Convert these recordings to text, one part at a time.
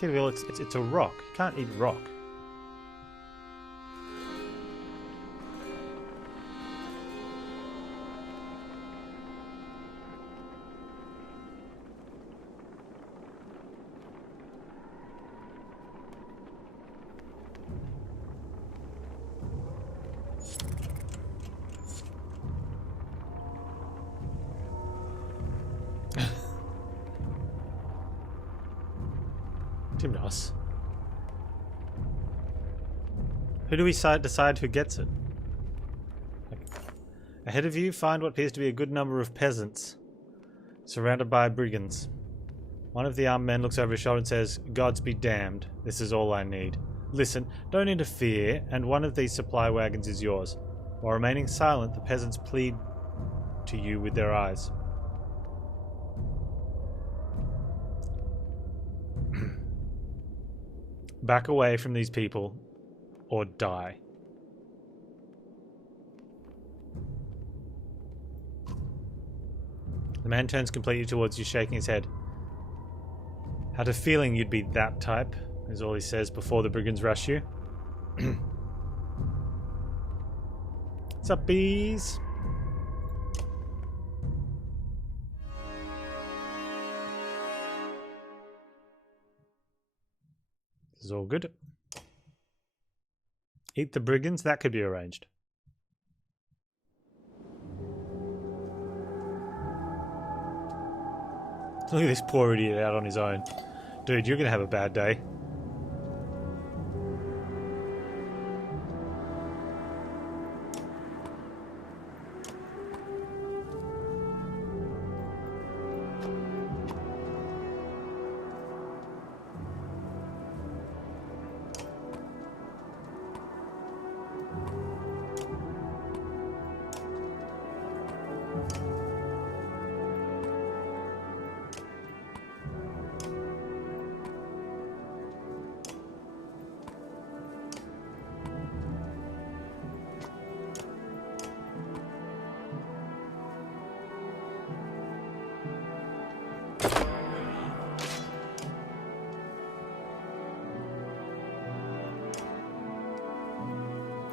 Typical, it's a rock. You can't eat rock. Timnos. Who do we decide who gets it? Okay. Ahead of you, find what appears to be a good number of peasants, surrounded by brigands. One of the armed men looks over his shoulder and says, "Gods be damned. This is all I need. Listen, don't interfere, and one of these supply wagons is yours." While remaining silent, the peasants plead to you with their eyes. Back away from these people, or die. The man turns completely towards you, shaking his head. "Had a feeling you'd be that type," is all he says before the brigands rush you. What's up, bees? This is all good. Eat the brigands? That could be arranged. Look at this poor idiot out on his own. Dude, you're gonna have a bad day.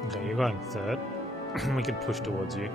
Okay, you're going third. We can push towards you.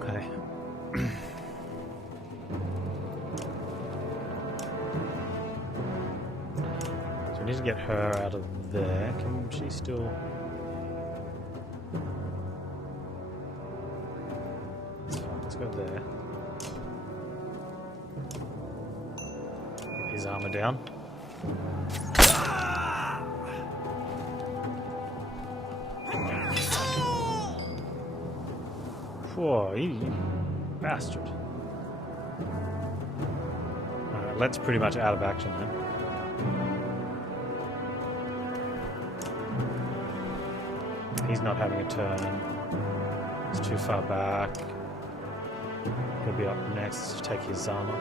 Okay. So we need to get her out of there. Can she still... That's fine, let's go there. Get his armor down. Whoa, you bastard. Alright, Let's pretty much out of action then. He's not having a turn. He's too far back. He'll be up next to take his armor.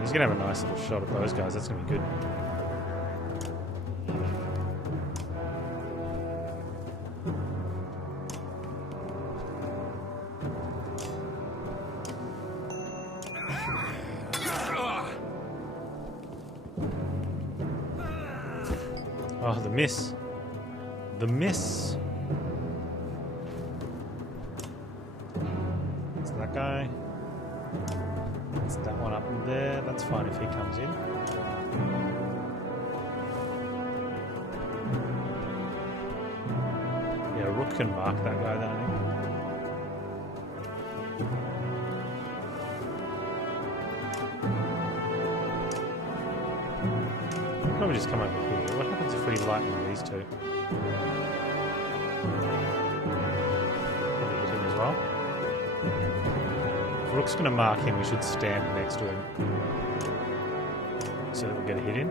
He's gonna have a nice little shot at those guys. That's gonna be good. Oh, the miss. The miss. It's that guy. It's that one up there. That's fine if he comes in. Yeah, Rook can mark that guy then, I think. Probably just come over here. What happens if we lightning these two? Probably hit him as well. If Rook's going to mark him, we should stand next to him so that we'll get a hit in.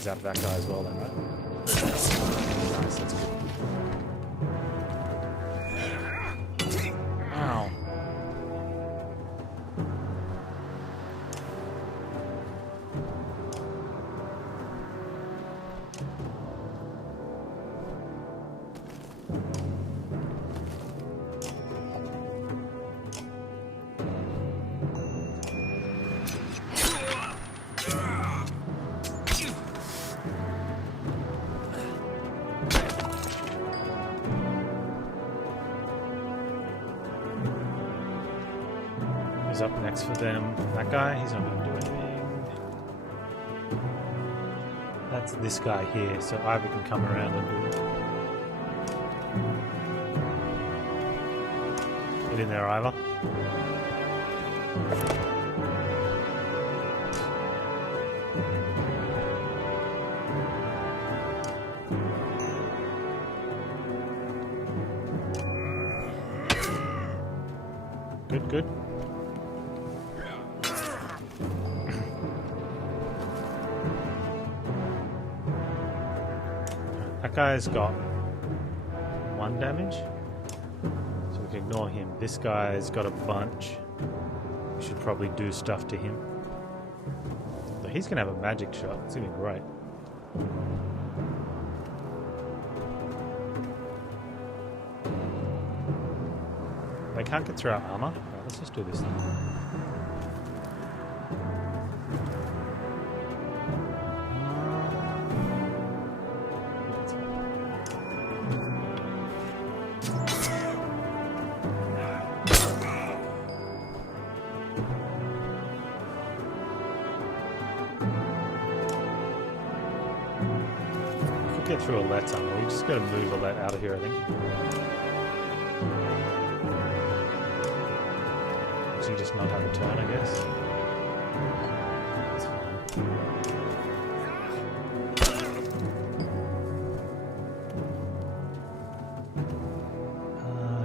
Zap that guy as well then, right? Nice, that's good. Ow. Who's up next for them? That guy? He's not going to do anything. That's this guy here, so Ivor can come around and do it. Get in there, Ivor. Good, good. That guy's got 1 damage, so we can ignore him. This guy's got a bunch. We should probably do stuff to him. So he's going to have a magic shot. It's going to be great. They can't get through our armor. Right, let's just do this then. Get through Alette's armor. We just got to move Alette out of here, I think. Does he just not have a turn, I guess? That's fine.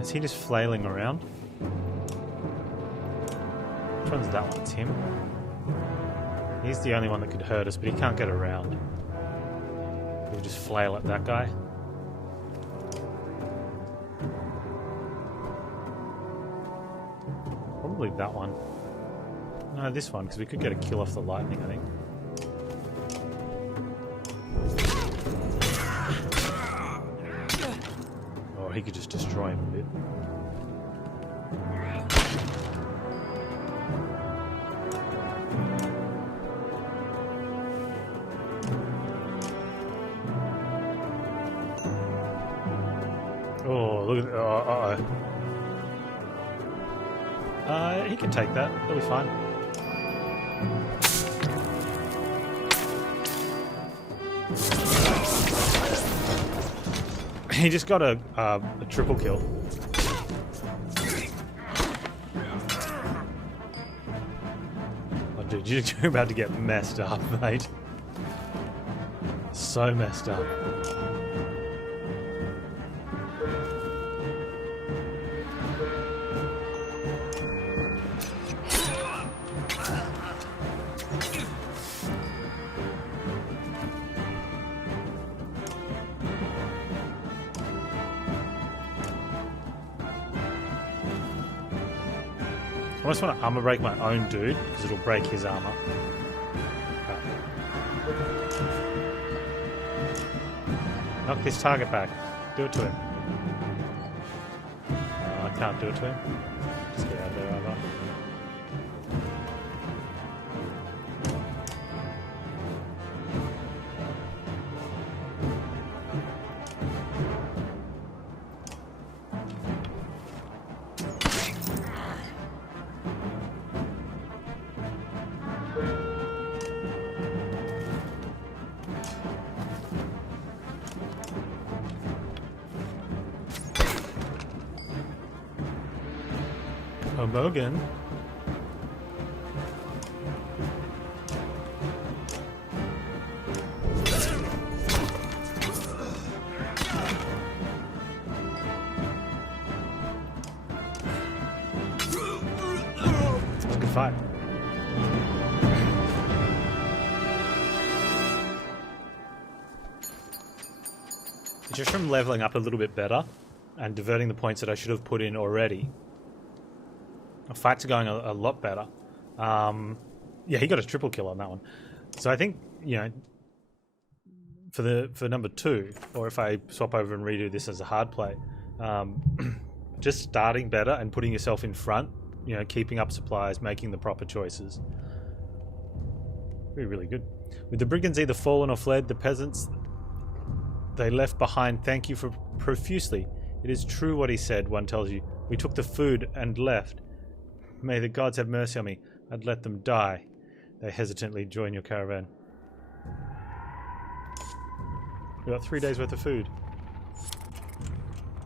Is he just flailing around? Which one's that one? It's him. He's the only one that could hurt us, but he can't get around. We'll just flail at that guy. Probably that one. No, this one, because we could get a kill off the lightning, I think. Or he could just destroy him a bit. Oh, look at he can take that. He'll be fine. He just got a triple kill. Oh, dude, you're about to get messed up, mate. So messed up. I just want to armor break my own dude, because it'll break his armor. Knock this target back. Do it to him. No, I can't do it to him. Just get out of Mogan. It's a good fight. Just from leveling up a little bit better and diverting the points that I should have put in already, the fights are going a lot better. Yeah, he got a triple kill on that one. So I think, you know, for number 2, or if I swap over and redo this as a hard play, just starting better and putting yourself in front, you know, keeping up supplies, making the proper choices. Really good. With the brigands either fallen or fled, the peasants they left behind thank you for profusely. It is true what he said, one tells you. We took the food and left. May the gods have mercy on me. I'd let them die. They hesitantly join your caravan. We got 3 days worth of food.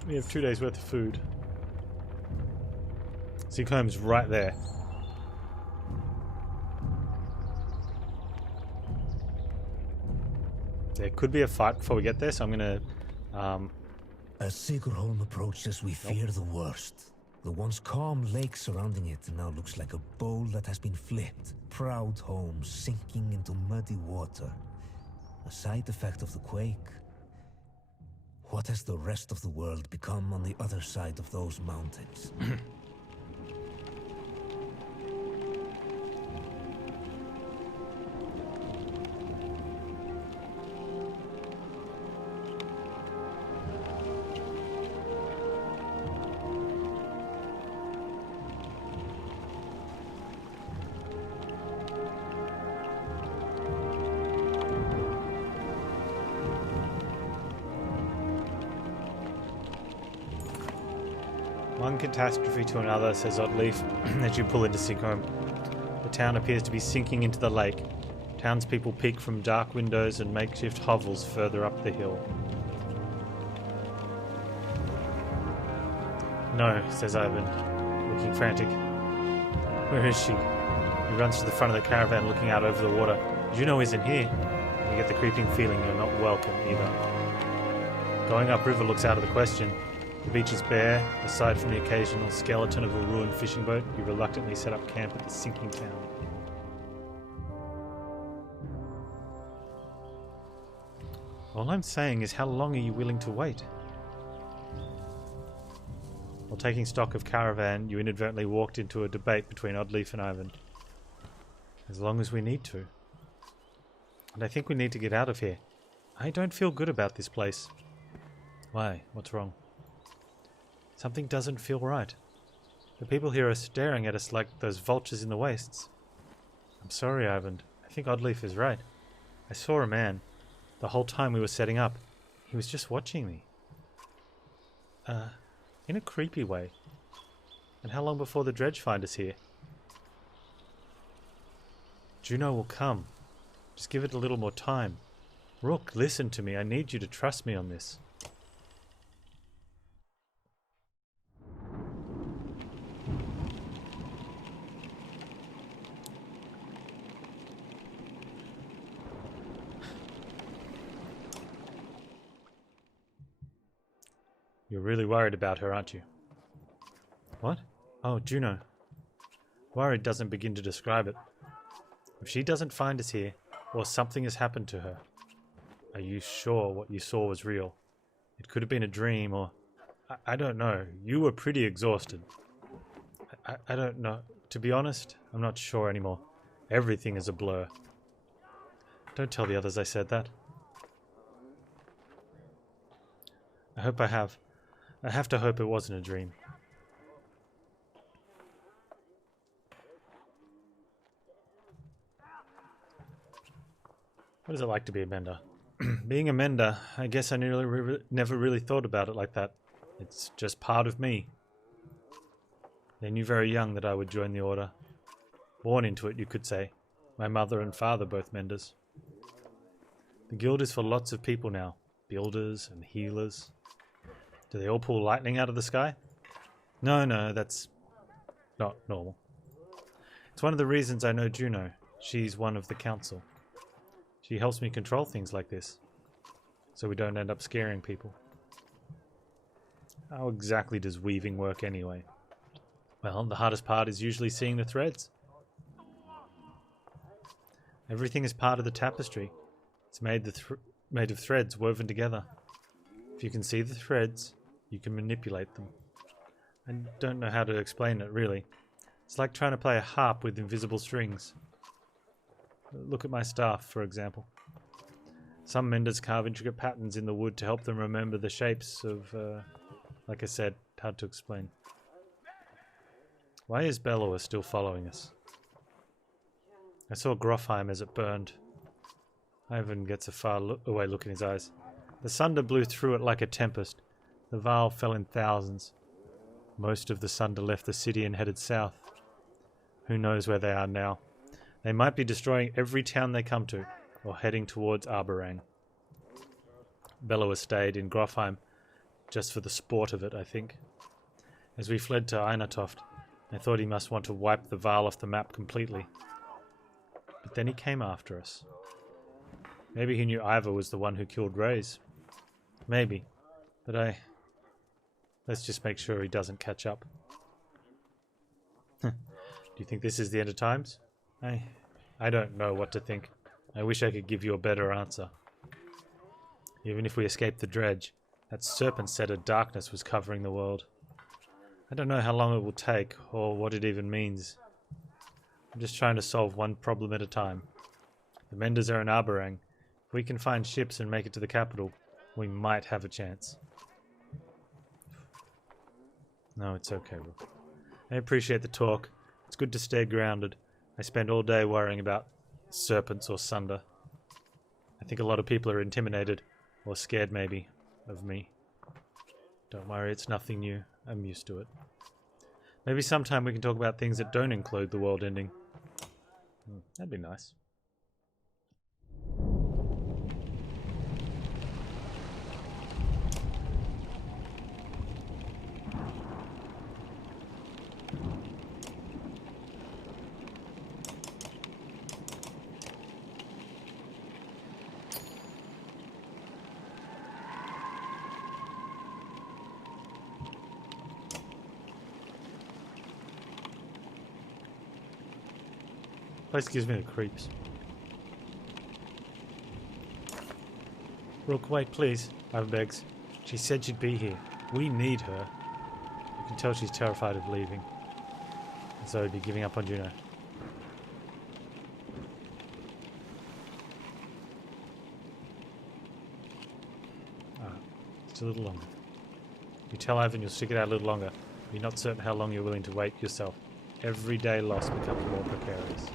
We have 2 days worth of food. Seacomb's right there. There could be a fight before we get there, so I'm gonna... As Sigurholm approaches, we fear the worst. The once calm lake surrounding it now looks like a bowl that has been flipped. Proud homes sinking into muddy water. A side effect of the quake. What has the rest of the world become on the other side of those mountains? One catastrophe to another, says Oddleaf, as you pull into Sigholm. The town appears to be sinking into the lake. Townspeople peek from dark windows and makeshift hovels further up the hill. No, says Ivan, looking frantic. Where is she? He runs to the front of the caravan, looking out over the water. Juno isn't here. You get the creeping feeling you're not welcome either. Going upriver looks out of the question. The beach is bare. Aside from the occasional skeleton of a ruined fishing boat, you reluctantly set up camp at the sinking town. All I'm saying is, how long are you willing to wait? While taking stock of caravan, you inadvertently walked into a debate between Oddleaf and Ivan. As long as we need to. And I think we need to get out of here. I don't feel good about this place. Why? What's wrong? Something doesn't feel right. The people here are staring at us like those vultures in the wastes. I'm sorry, Ivan. I think Oddleaf is right. I saw a man. The whole time we were setting up. He was just watching me. In a creepy way. And how long before the dredge find us here? Juno will come. Just give it a little more time. Rook, listen to me. I need you to trust me on this. You're really worried about her, aren't you? What? Oh, Juno. Worried doesn't begin to describe it. If she doesn't find us here, or something has happened to her, are you sure what you saw was real? It could have been a dream, or... I don't know. You were pretty exhausted. I don't know. To be honest, I'm not sure anymore. Everything is a blur. Don't tell the others I said that. I hope I have. I have to hope it wasn't a dream. What is it like to be a mender? Being a mender, I guess I never really thought about it like that. It's just part of me. They knew very young that I would join the order. Born into it, you could say. My mother and father both menders. The guild is for lots of people now. Builders and healers. Do they all pull lightning out of the sky? No, that's not normal. It's one of the reasons I know Juno. She's one of the council. She helps me control things like this, so we don't end up scaring people. How exactly does weaving work anyway? Well, the hardest part is usually seeing the threads. Everything is part of the tapestry. It's made of threads woven together. If you can see the threads, you can manipulate them. I don't know how to explain it, really. It's like trying to play a harp with invisible strings. Look at my staff, for example. Some menders carve intricate patterns in the wood to help them remember the shapes of, like I said, hard to explain. Why is Bellower still following us? I saw Grofheim as it burned. Ivan gets a far away look in his eyes. The thunder blew through it like a tempest. The Varl fell in thousands. Most of the thunder left the city and headed south. Who knows where they are now? They might be destroying every town they come to, or heading towards Arberang. Bellower stayed in Grofheim, just for the sport of it, I think. As we fled to Einatoft, I thought he must want to wipe the Varl off the map completely. But then he came after us. Maybe he knew Ivor was the one who killed Reyes. Maybe. But let's just make sure he doesn't catch up. Do you think this is the end of times? I don't know what to think. I wish I could give you a better answer. Even if we escape the dredge, that serpent set of darkness was covering the world. I don't know how long it will take, or what it even means. I'm just trying to solve one problem at a time. The Menders are in Arberang. If we can find ships and make it to the capital, we might have a chance. No, it's okay, Rook. I appreciate the talk. It's good to stay grounded. I spend all day worrying about serpents or sunder. I think a lot of people are intimidated, or scared maybe, of me. Don't worry, it's nothing new. I'm used to it. Maybe sometime we can talk about things that don't include the world ending. That'd be nice. Place gives me the creeps. Rook, wait, please. Ivan begs. She said she'd be here. We need her. You can tell she's terrified of leaving. And so he'd be giving up on Juno. Just a little longer. You tell Ivan you'll stick it out a little longer. You're not certain how long you're willing to wait yourself. Every day lost becomes more precarious.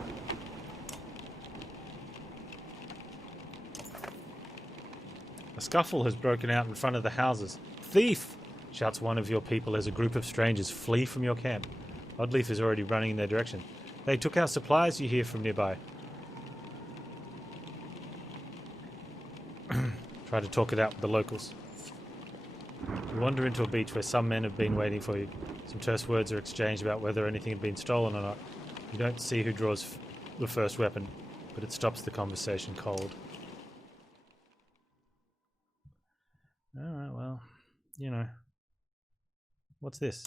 A scuffle has broken out in front of the houses. Thief! Shouts one of your people as a group of strangers flee from your camp. Oddleaf is already running in their direction. They took our supplies, you hear from nearby. Try to talk it out with the locals. You wander into a beach where some men have been waiting for you. Some terse words are exchanged about whether anything had been stolen or not. You don't see who draws the first weapon, but it stops the conversation cold. Alright, well, you know. What's this?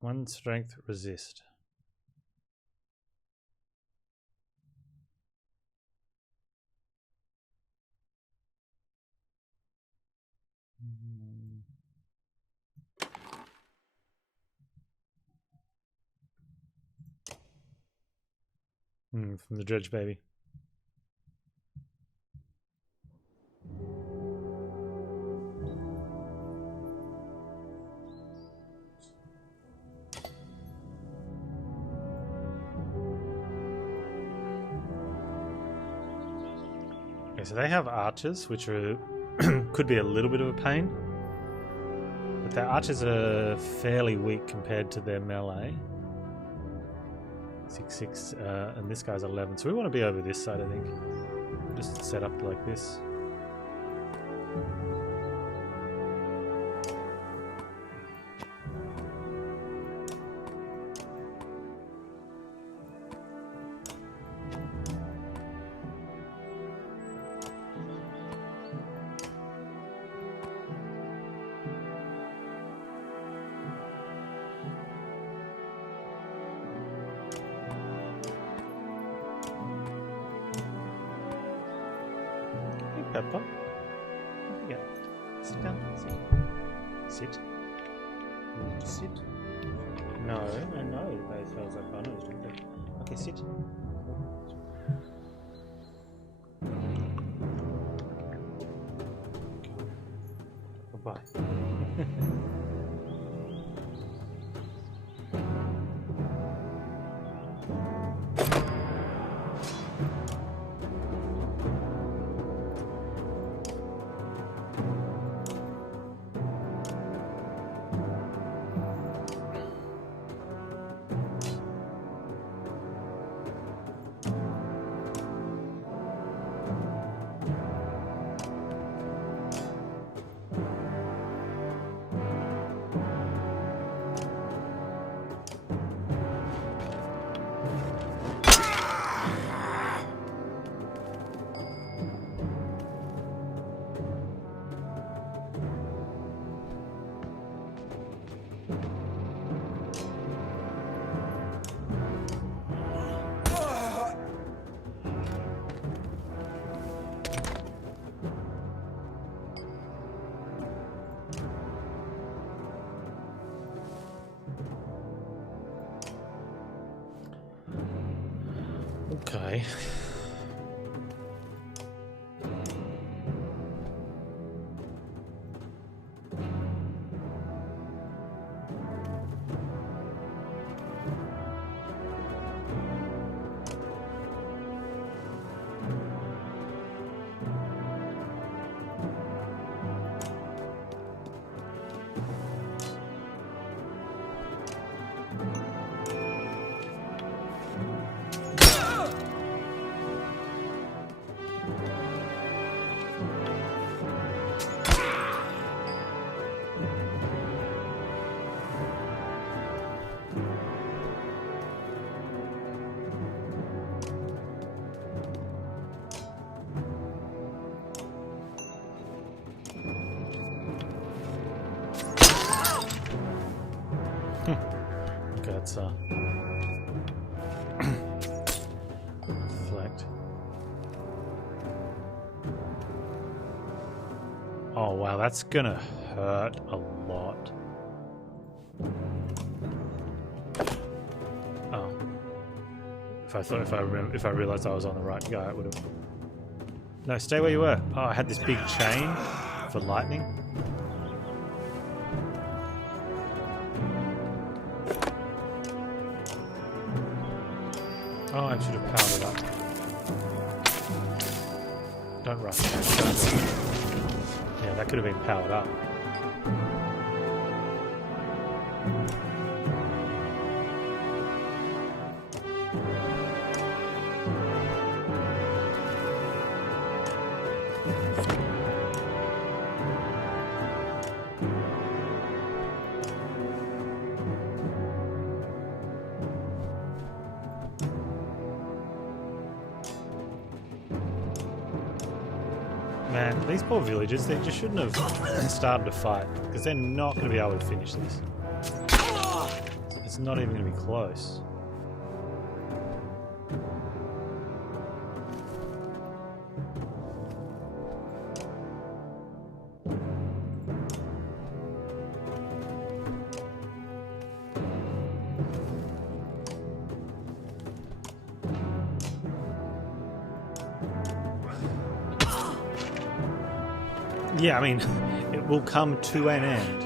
One strength resist. From the dredge, baby. Okay, so they have archers, which are could be a little bit of a pain, but their archers are fairly weak compared to their melee. 6, and this guy's 11, so we want to be over this side, I think. Just set up like this. Pepper. Yeah. Sit down. Sit. Sit. Just sit. No, I know. They smells like bananas, don't they? Okay, sit. Goodbye. Okay. That's reflect. Oh wow, that's gonna hurt a lot. Oh, if I realized I was on the right guy, it would have. No, stay where you were. Oh, I had this big chain for lightning. Oh, I should have powered it up. Don't rush. Yeah, that could have been powered up. Man, these poor villagers, they just shouldn't have started a fight, because they're not going to be able to finish this. It's not even going to be close. Yeah, I mean, it will come to an end.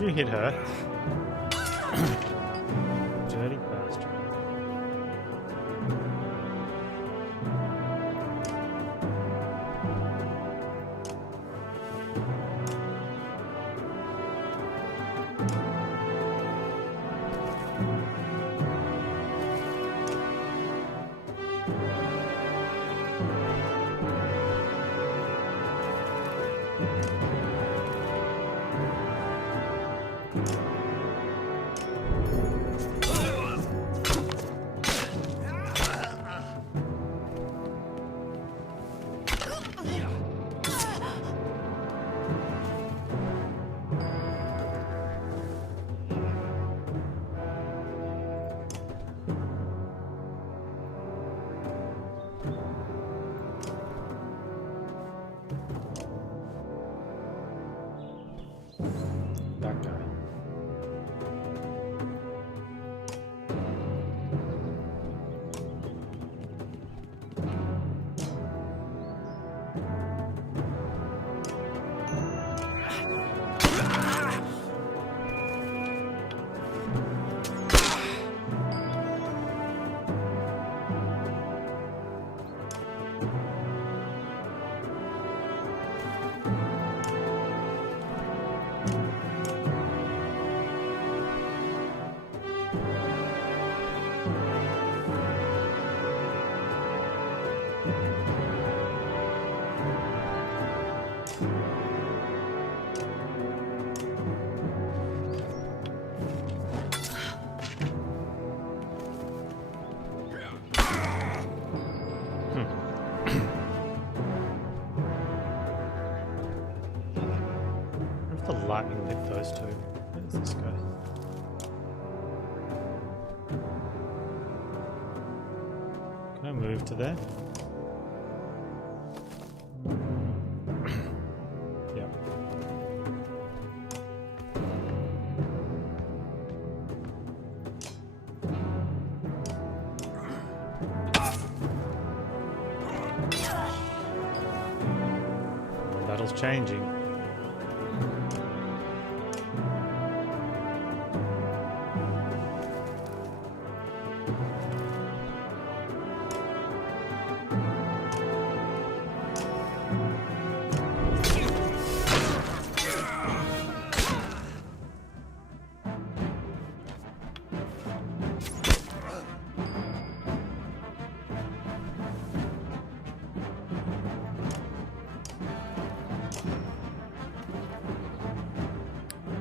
Did you hit her? Dirty bastard. That guy. The lightning hit those two. Where's this guy? Can I move to there? Yeah. The battle's changing.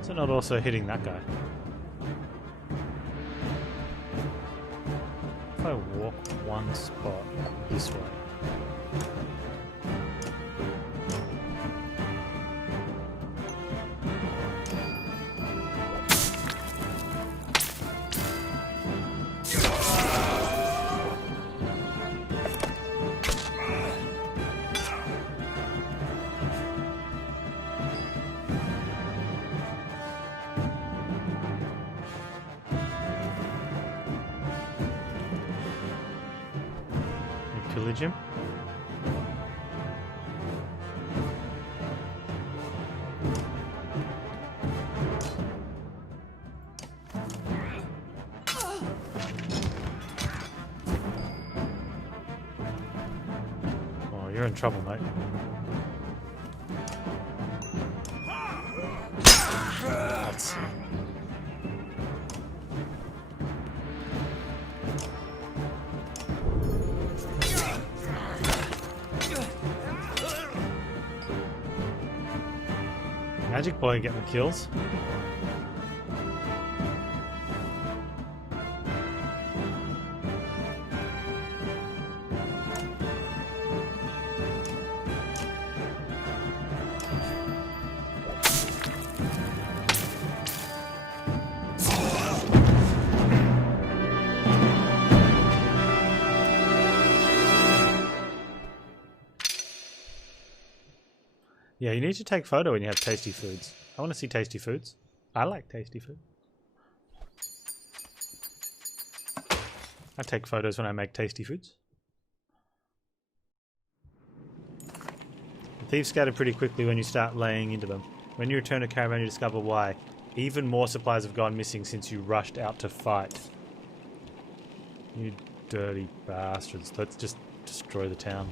So not also hitting that guy. If I walk one spot this way. Pillage him. Oh, you're in trouble, mate. That's... Magic Boy getting the kills. Yeah, you need to take photo when you have tasty foods. I want to see tasty foods. I like tasty food. I take photos when I make tasty foods. The thieves scatter pretty quickly when you start laying into them. When you return to caravan, you discover why. Even more supplies have gone missing since you rushed out to fight. You dirty bastards. Let's just destroy the town.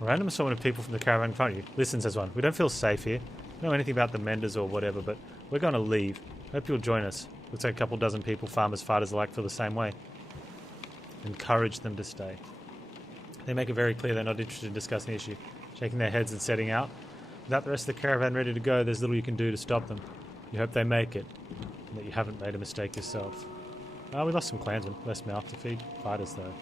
Random assortment of people from the caravan in front of you. Listen, says one. We don't feel safe here. We don't know anything about the menders or whatever, but we're going to leave. Hope you'll join us. Looks like a couple dozen people, farmers, fighters alike, feel the same way. Encourage them to stay. They make it very clear they're not interested in discussing the issue, shaking their heads and setting out. Without the rest of the caravan ready to go, there's little you can do to stop them. You hope they make it, and that you haven't made a mistake yourself. We lost some clansmen. Less mouth to feed. Fighters, though.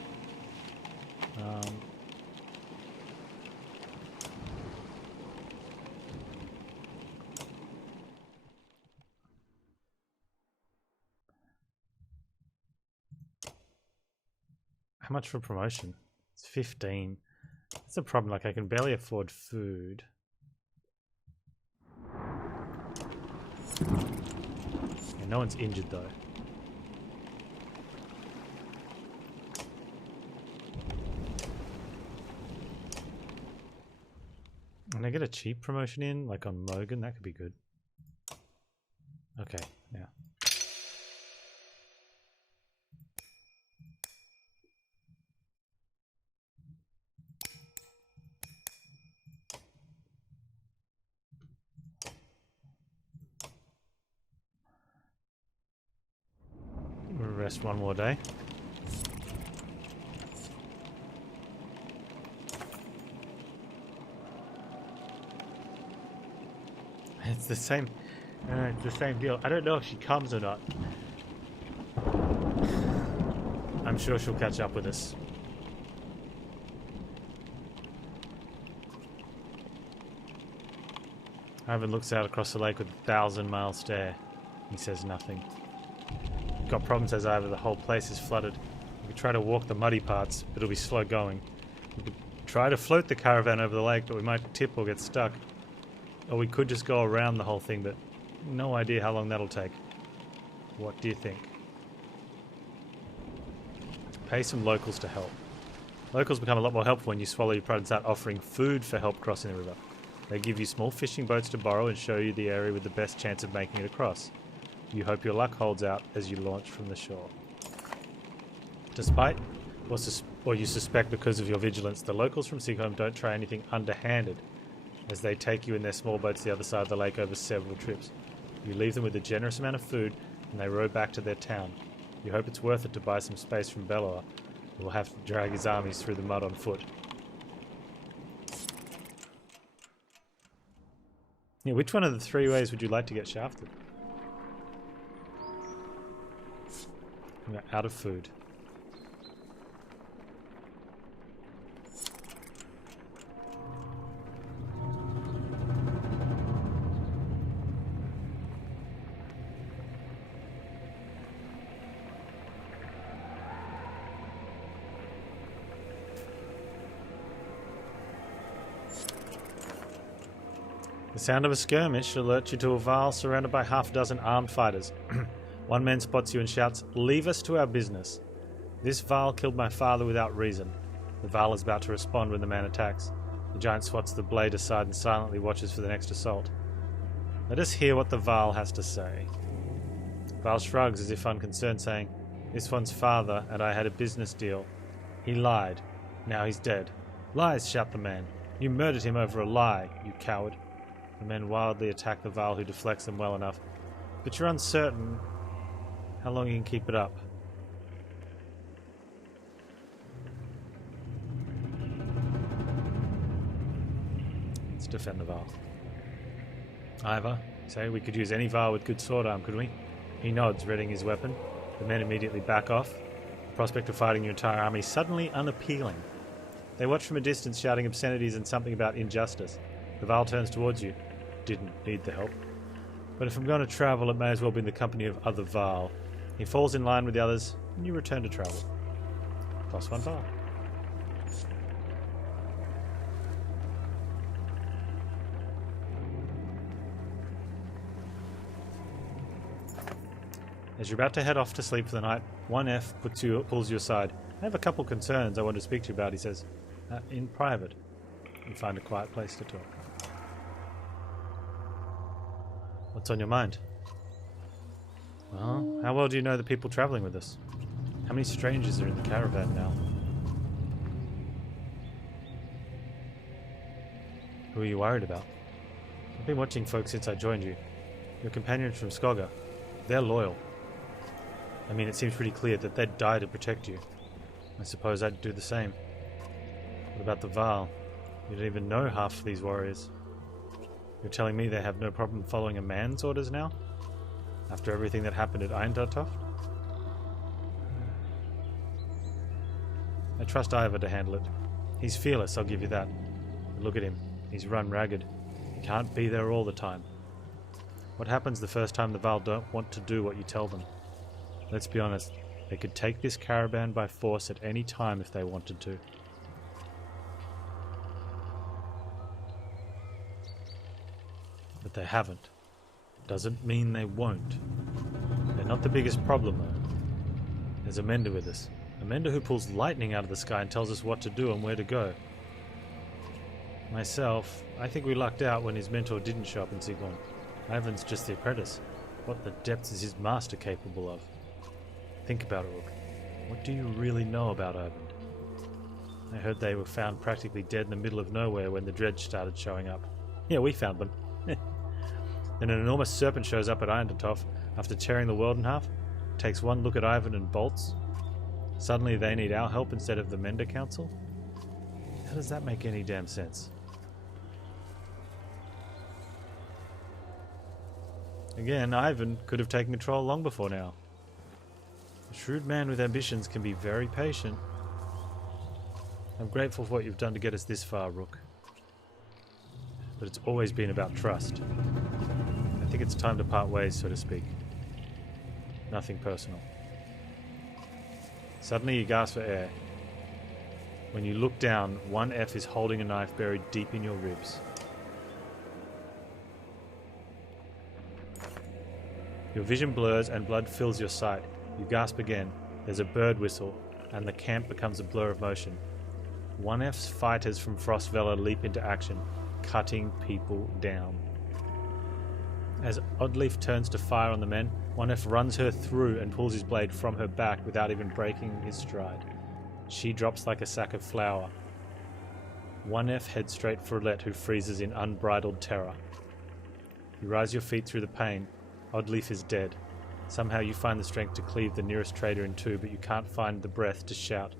How much for promotion? It's 15. That's a problem, like I can barely afford food. Yeah, no one's injured though. Can I get a cheap promotion in, like on Mogan? That could be good. Okay, yeah. We'll rest one more day. It's the same. It's the same deal. I don't know if she comes or not. I'm sure she'll catch up with us. Ivan looks out across the lake with a 1,000-mile stare. He says nothing. Got problems, says Ivan. The whole place is flooded. We could try to walk the muddy parts, but it'll be slow going. We could try to float the caravan over the lake, but we might tip or get stuck. Or we could just go around the whole thing, but no idea how long that'll take. What do you think? Pay some locals to help. Locals become a lot more helpful when you swallow your pride and start offering food for help crossing the river. They give you small fishing boats to borrow and show you the area with the best chance of making it across. You hope your luck holds out as you launch from the shore. Despite, or you suspect because of your vigilance, the locals from Sigholm don't try anything underhanded, as they take you in their small boats to the other side of the lake over several trips. You leave them with a generous amount of food, and they row back to their town. You hope it's worth it to buy some space from Belor, who will have to drag his armies through the mud on foot. Yeah, which one of the 3 ways would you like to get shafted? We're out of food. The sound of a skirmish alerts you to a Varl surrounded by half a dozen armed fighters. One man spots you and shouts, "Leave us to our business." This Varl killed my father without reason. The Varl is about to respond when the man attacks. The giant swats the blade aside and silently watches for the next assault. Let us hear what the Varl has to say. Varl shrugs as if unconcerned, saying, "This one's father and I had a business deal. He lied. Now he's dead." "Lies," shout the man. "You murdered him over a lie, you coward." The men wildly attack the Varl, who deflects them well enough. But you're uncertain how long you can keep it up. Let's defend the Varl. Ivor, say we could use any Varl with good sword arm, could we? He nods, readying his weapon. The men immediately back off. The prospect of fighting your entire army suddenly unappealing. They watch from a distance, shouting obscenities and something about injustice. The Varl turns towards you. Didn't need the help. But if I'm going to travel, it may as well be in the company of other Varl. He falls in line with the others, and you return to travel. +1 Varl. As you're about to head off to sleep for the night, 1F pulls you aside. I have a couple concerns I want to speak to you about, he says. In private. You find a quiet place to talk. What's on your mind? Well, how well do you know the people travelling with us? How many strangers are in the caravan now? Who are you worried about? I've been watching folks since I joined you. Your companions from Saga. They're loyal. I mean, it seems pretty clear that they'd die to protect you. I suppose I'd do the same. What about the Varl? You don't even know half of these warriors. You're telling me they have no problem following a man's orders now? After everything that happened at Eindartoft? I trust Ivar to handle it. He's fearless, I'll give you that. But look at him. He's run ragged. He can't be there all the time. What happens the first time the Varl don't want to do what you tell them? Let's be honest, they could take this caravan by force at any time if they wanted to. But they haven't. Doesn't mean they won't. They're not the biggest problem though. There's a mender with us. A mender who pulls lightning out of the sky and tells us what to do and where to go. Myself, I think we lucked out when his mentor didn't show up in Sigurd. Ivan's just the apprentice. What the depths is his master capable of? Think about it, Rook. What do you really know about Ivan? I heard they were found practically dead in the middle of nowhere when the dredge started showing up. Yeah, we found them. Then an enormous serpent shows up at Eindartoft after tearing the world in half, takes one look at Ivan and bolts. Suddenly they need our help instead of the Mender Council? How does that make any damn sense? Again, Ivan could have taken control long before now. A shrewd man with ambitions can be very patient. I'm grateful for what you've done to get us this far, Rook. But it's always been about trust. I think it's time to part ways, so to speak. Nothing personal. Suddenly you gasp for air. When you look down, 1F is holding a knife buried deep in your ribs. Your vision blurs and blood fills your sight. You gasp again. There's a bird whistle, and the camp becomes a blur of motion. 1F's fighters from Frostvella leap into action, cutting people down. As Oddleaf turns to fire on the men, 1F runs her through and pulls his blade from her back without even breaking his stride. She drops like a sack of flour. 1F heads straight for Roulette, who freezes in unbridled terror. You rise your feet through the pain. Oddleaf is dead. Somehow you find the strength to cleave the nearest traitor in two, but you can't find the breath to shout.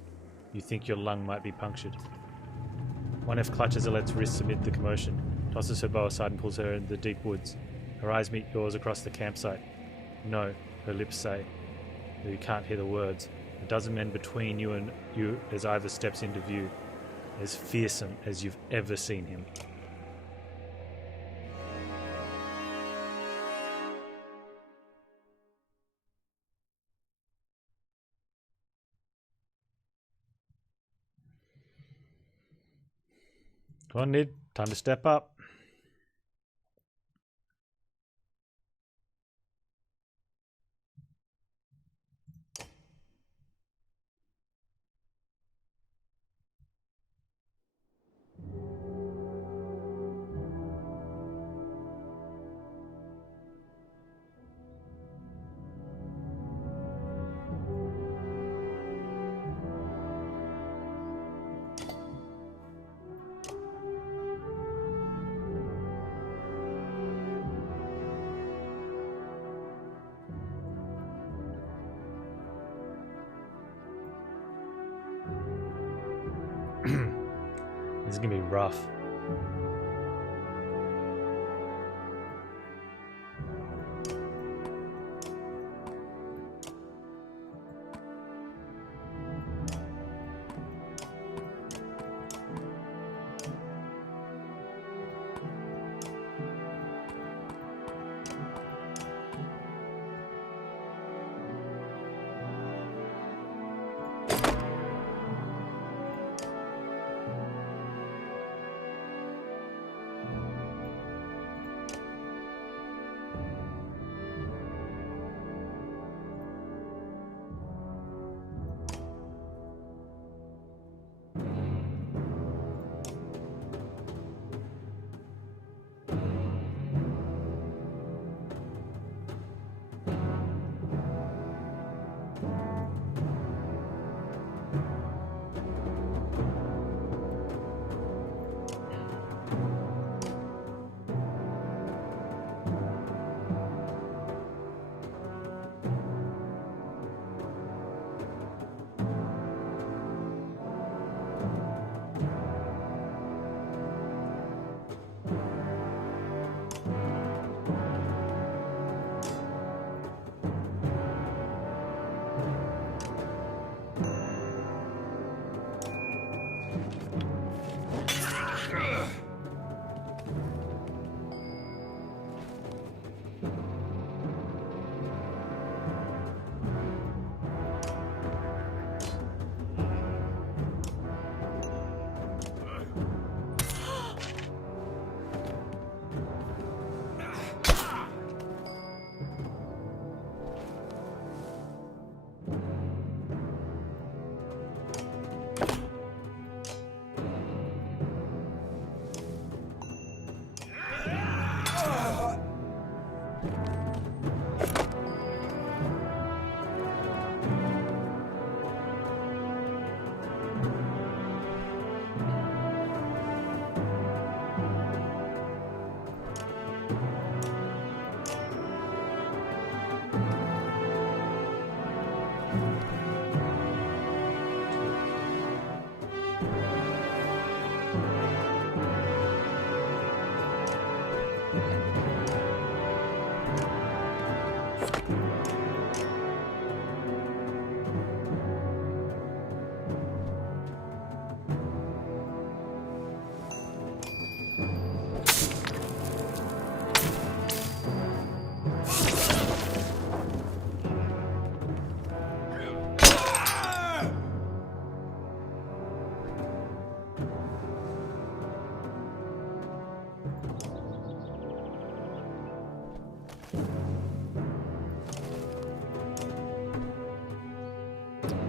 You think your lung might be punctured. 1F clutches Alette's wrists amid the commotion, tosses her bow aside and pulls her into the deep woods. Her eyes meet yours across the campsite. No, her lips say, though you can't hear the words. A dozen men between you and you as Ivor steps into view, as fearsome as you've ever seen him. Come on, Nid. Time to step up. This is gonna be rough.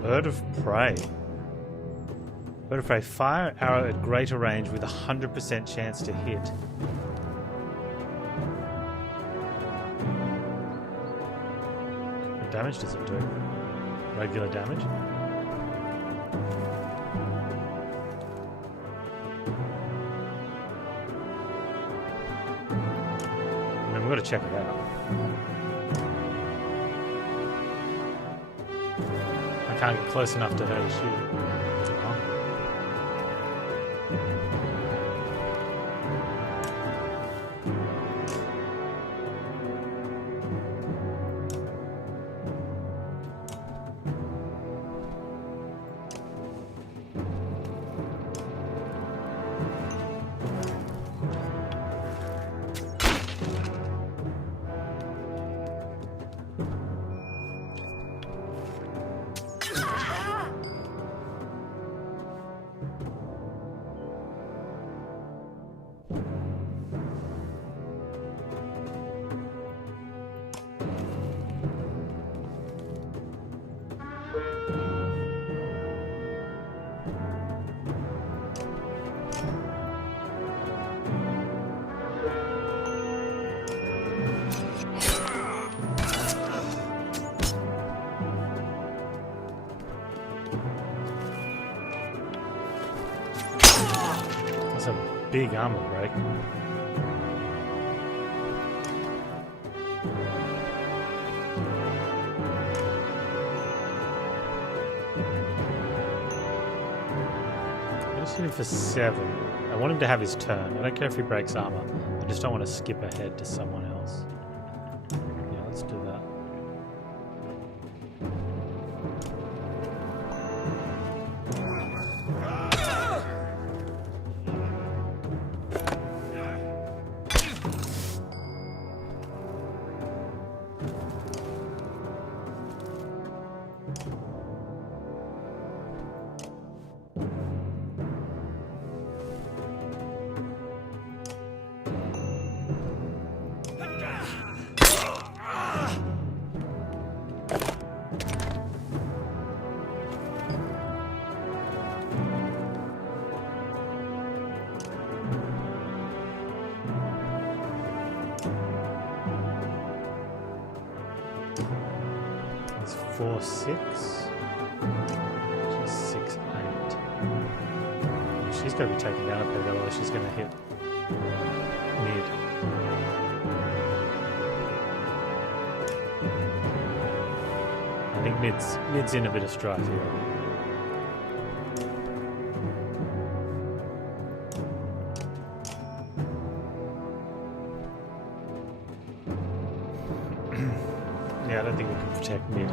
Bird of Prey. Bird of Prey. Fire arrow at greater range with 100% chance to hit. What damage does it do? Regular damage? I mean, we've got to check it out. I can't get close enough to her to shoot. Big armor break. I just hit him for 7. I want him to have his turn. I don't care if he breaks armor. I just don't want to skip ahead to someone else. Yeah, let's do that. It's 4, 6. She's 6, 8. She's going to be taken down a peg, otherwise she's going to hit mid. I think mid's in a bit of strife here. Yeah, I don't think we can protect mid.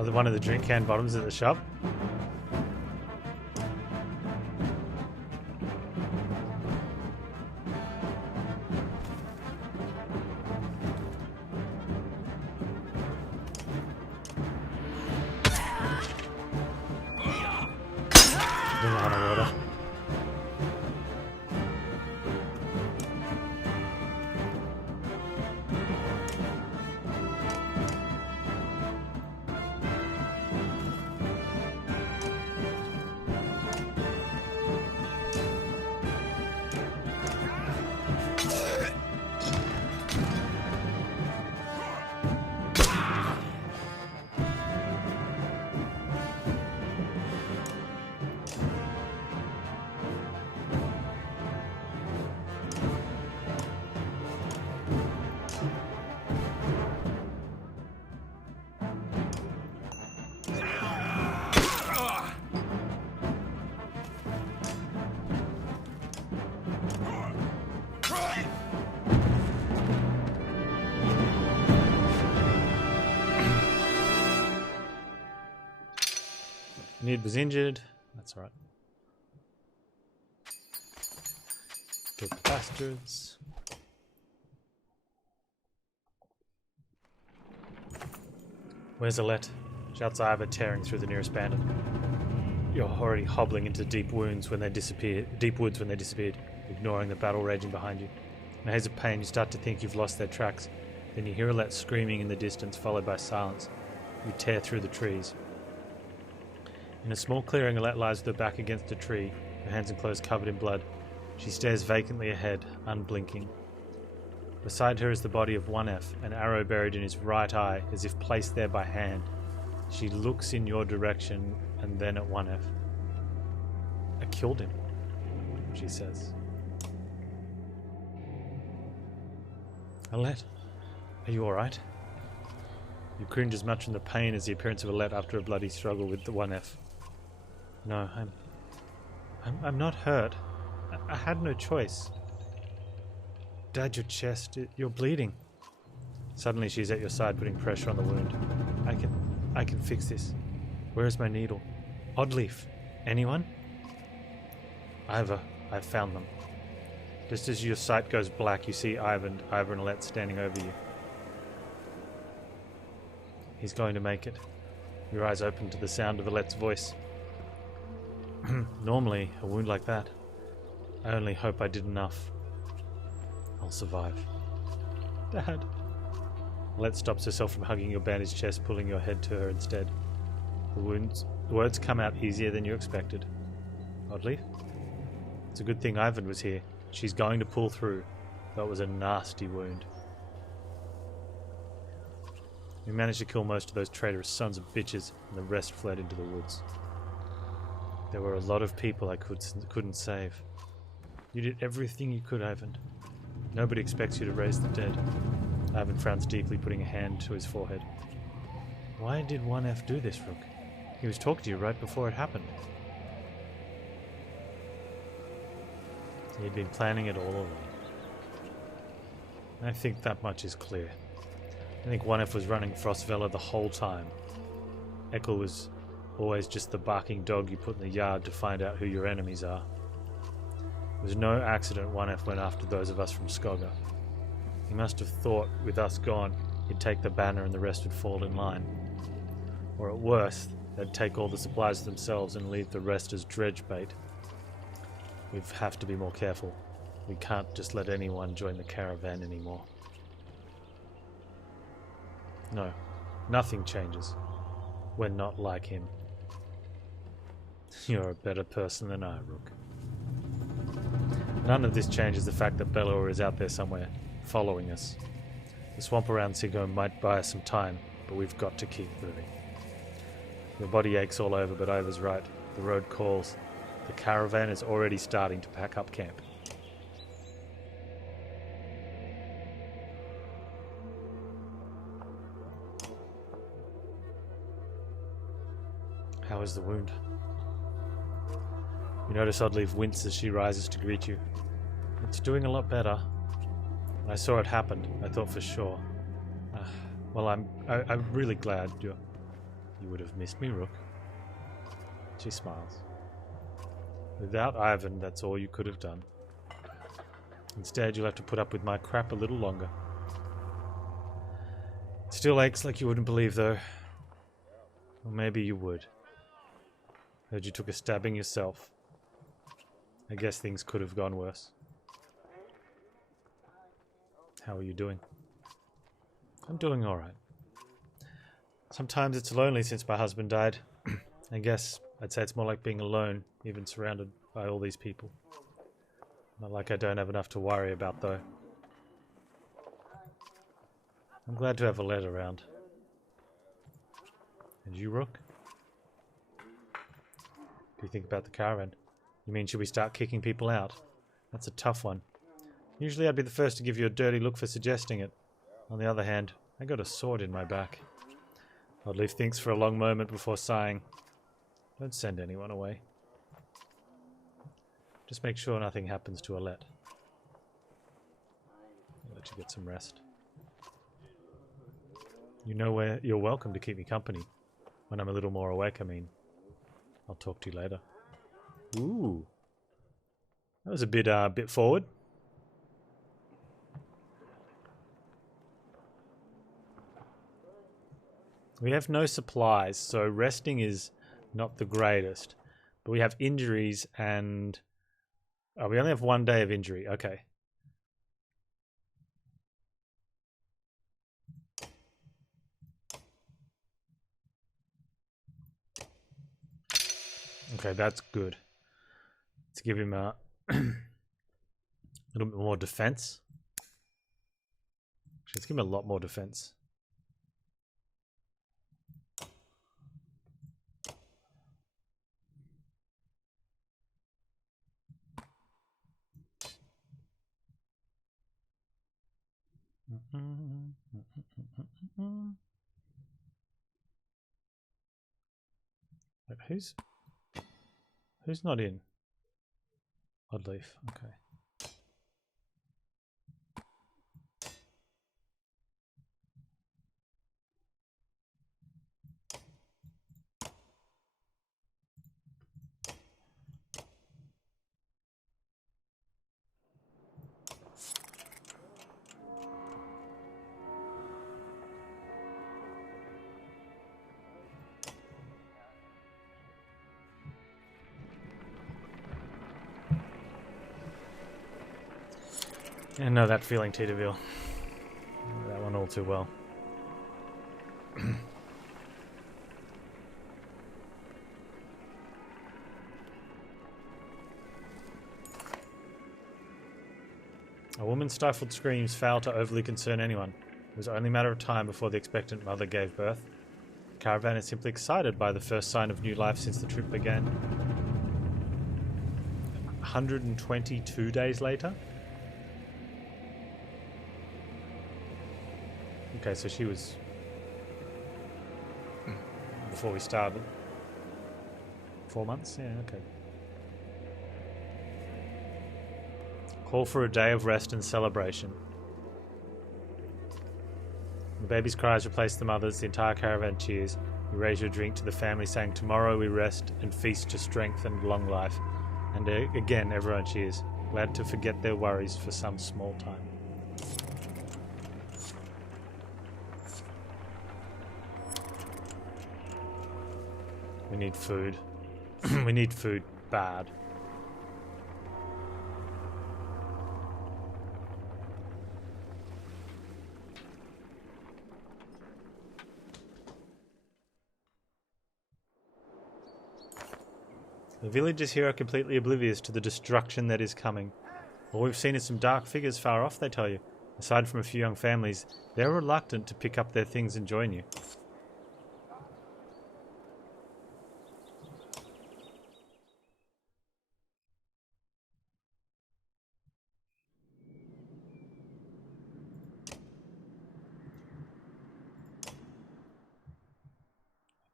Oh, one of the drink can bottoms at the shop? Bring on a water. Nid was injured. That's alright. Good bastards. Where's Alette? Shouts Ivor, tearing through the nearest bandit. You're already hobbling into deep woods when they disappeared, ignoring the battle raging behind you. In a haze of pain, you start to think you've lost their tracks. Then you hear Alette screaming in the distance, followed by silence. You tear through the trees. In a small clearing, Alette lies with her back against a tree, her hands and clothes covered in blood. She stares vacantly ahead, unblinking. Beside her is the body of 1F, an arrow buried in his right eye, as if placed there by hand. She looks in your direction, and then at 1F. I killed him, she says. Alette, are you alright? You cringe as much from the pain as the appearance of Alette after a bloody struggle with the 1F. No, I'm not hurt. I had no choice. Dad, your chest, you're bleeding. Suddenly she's at your side, putting pressure on the wound. I can fix this. Where is my needle? Oddleaf. Anyone? Ivor, I've found them. Just as your sight goes black, you see Ivor and Alette standing over you. He's going to make it. Your eyes open to the sound of Alette's voice. Normally, a wound like that. I only hope I did enough. I'll survive. Dad. Alette stops herself from hugging your bandaged chest, pulling your head to her instead. The words come out easier than you expected. Oddly. It's a good thing Ivan was here. She's going to pull through. That was a nasty wound. We managed to kill most of those traitorous sons of bitches, and the rest fled into the woods. There were a lot of people I couldn't save. You did everything you could, Ivan. Nobody expects you to raise the dead. Ivan frowns deeply, putting a hand to his forehead. Why did 1F do this, Rook? He was talking to you right before it happened. He'd been planning it all along. I think that much is clear. I think 1F was running Frostvella the whole time. Eckel was always just the barking dog you put in the yard to find out who your enemies are. It was no accident 1F went after those of us from Saga. He must have thought, with us gone, he'd take the banner and the rest would fall in line. Or at worst, they'd take all the supplies themselves and leave the rest as dredge bait. We have to be more careful. We can't just let anyone join the caravan anymore. No, nothing changes. We're not like him. You're a better person than I, Rook. None of this changes the fact that Belor is out there somewhere, following us. The swamp around Sigo might buy us some time, but we've got to keep moving. Your body aches all over, but Ivor's right. The road calls. The caravan is already starting to pack up camp. How is the wound? You notice Oddleaf wince as she rises to greet you. It's doing a lot better. When I saw it happen, I thought for sure. Well, I'm really glad you're... You would have missed me, Rook. She smiles. Without Ivan, that's all you could have done. Instead, you'll have to put up with my crap a little longer. Still aches like you wouldn't believe, though. Or maybe you would. Heard you took a stabbing yourself. I guess things could have gone worse. How are you doing? I'm doing alright. Sometimes it's lonely since my husband died. I guess I'd say it's more like being alone, even surrounded by all these people. Not like I don't have enough to worry about, though. I'm glad to have a lad around. And you, Rook? What do you think about the caravan? You mean should we start kicking people out? That's a tough one. Usually I'd be the first to give you a dirty look for suggesting it. On the other hand, I got a sword in my back. Oddleif thinks for a long moment before sighing. Don't send anyone away. Just make sure nothing happens to Alette. I'll let you get some rest. You know where you're welcome to keep me company. When I'm a little more awake, I mean. I'll talk to you later. Ooh. That was a bit forward. We have no supplies, so resting is not the greatest. But we have injuries and... Oh, we only have 1 day of injury. Okay. Okay, that's good. Let's give him a little bit more defense. Let's give him a lot more defense. Wait, who's not in? Oddleif, okay. I know that feeling, Tita Veal. That one all too well. A woman's stifled screams failed to overly concern anyone. It was only a matter of time before the expectant mother gave birth. The caravan is simply excited by the first sign of new life since the trip began. 122 days later? Okay, so she was before we started. 4 months? Yeah, okay. Call for a day of rest and celebration. The baby's cries replace the mother's. The entire caravan cheers. You raise your drink to the family, saying, "Tomorrow we rest and feast to strength and long life." And again, everyone cheers, glad to forget their worries for some small time. We need food. We need food bad. The villagers here are completely oblivious to the destruction that is coming. All we've seen is some dark figures far off, they tell you. Aside from a few young families, they're reluctant to pick up their things and join you.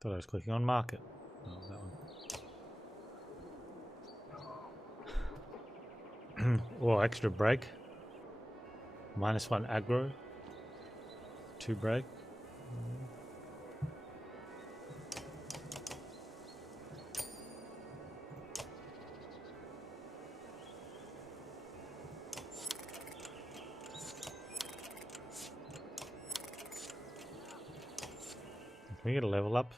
Thought I was clicking on market. Oh, that one. Oh, extra break. -1 aggro. 2 break. Can we get a level up?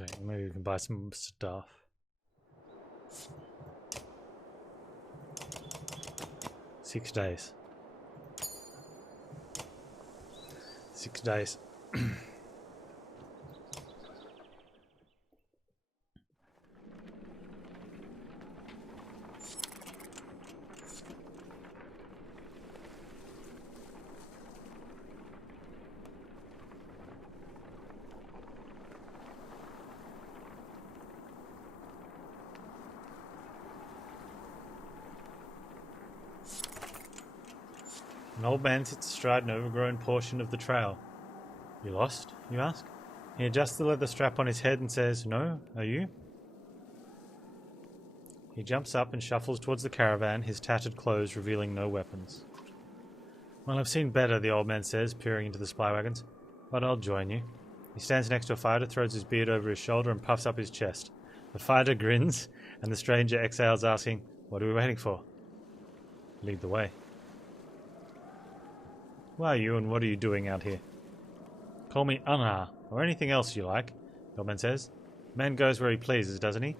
Okay, maybe we can buy some stuff. Six days. 6 days. An old man sits astride an overgrown portion of the trail. You lost? You ask? He adjusts the leather strap on his head and says, No, are you? He jumps up and shuffles towards the caravan, his tattered clothes revealing no weapons. Well, I've seen better, the old man says, peering into the supply wagons. But I'll join you. He stands next to a fighter, throws his beard over his shoulder and puffs up his chest. The fighter grins, and the stranger exhales, asking, What are we waiting for? Lead the way. Who are you and what are you doing out here? Call me Anna, or anything else you like, the old man says. Man goes where he pleases, doesn't he?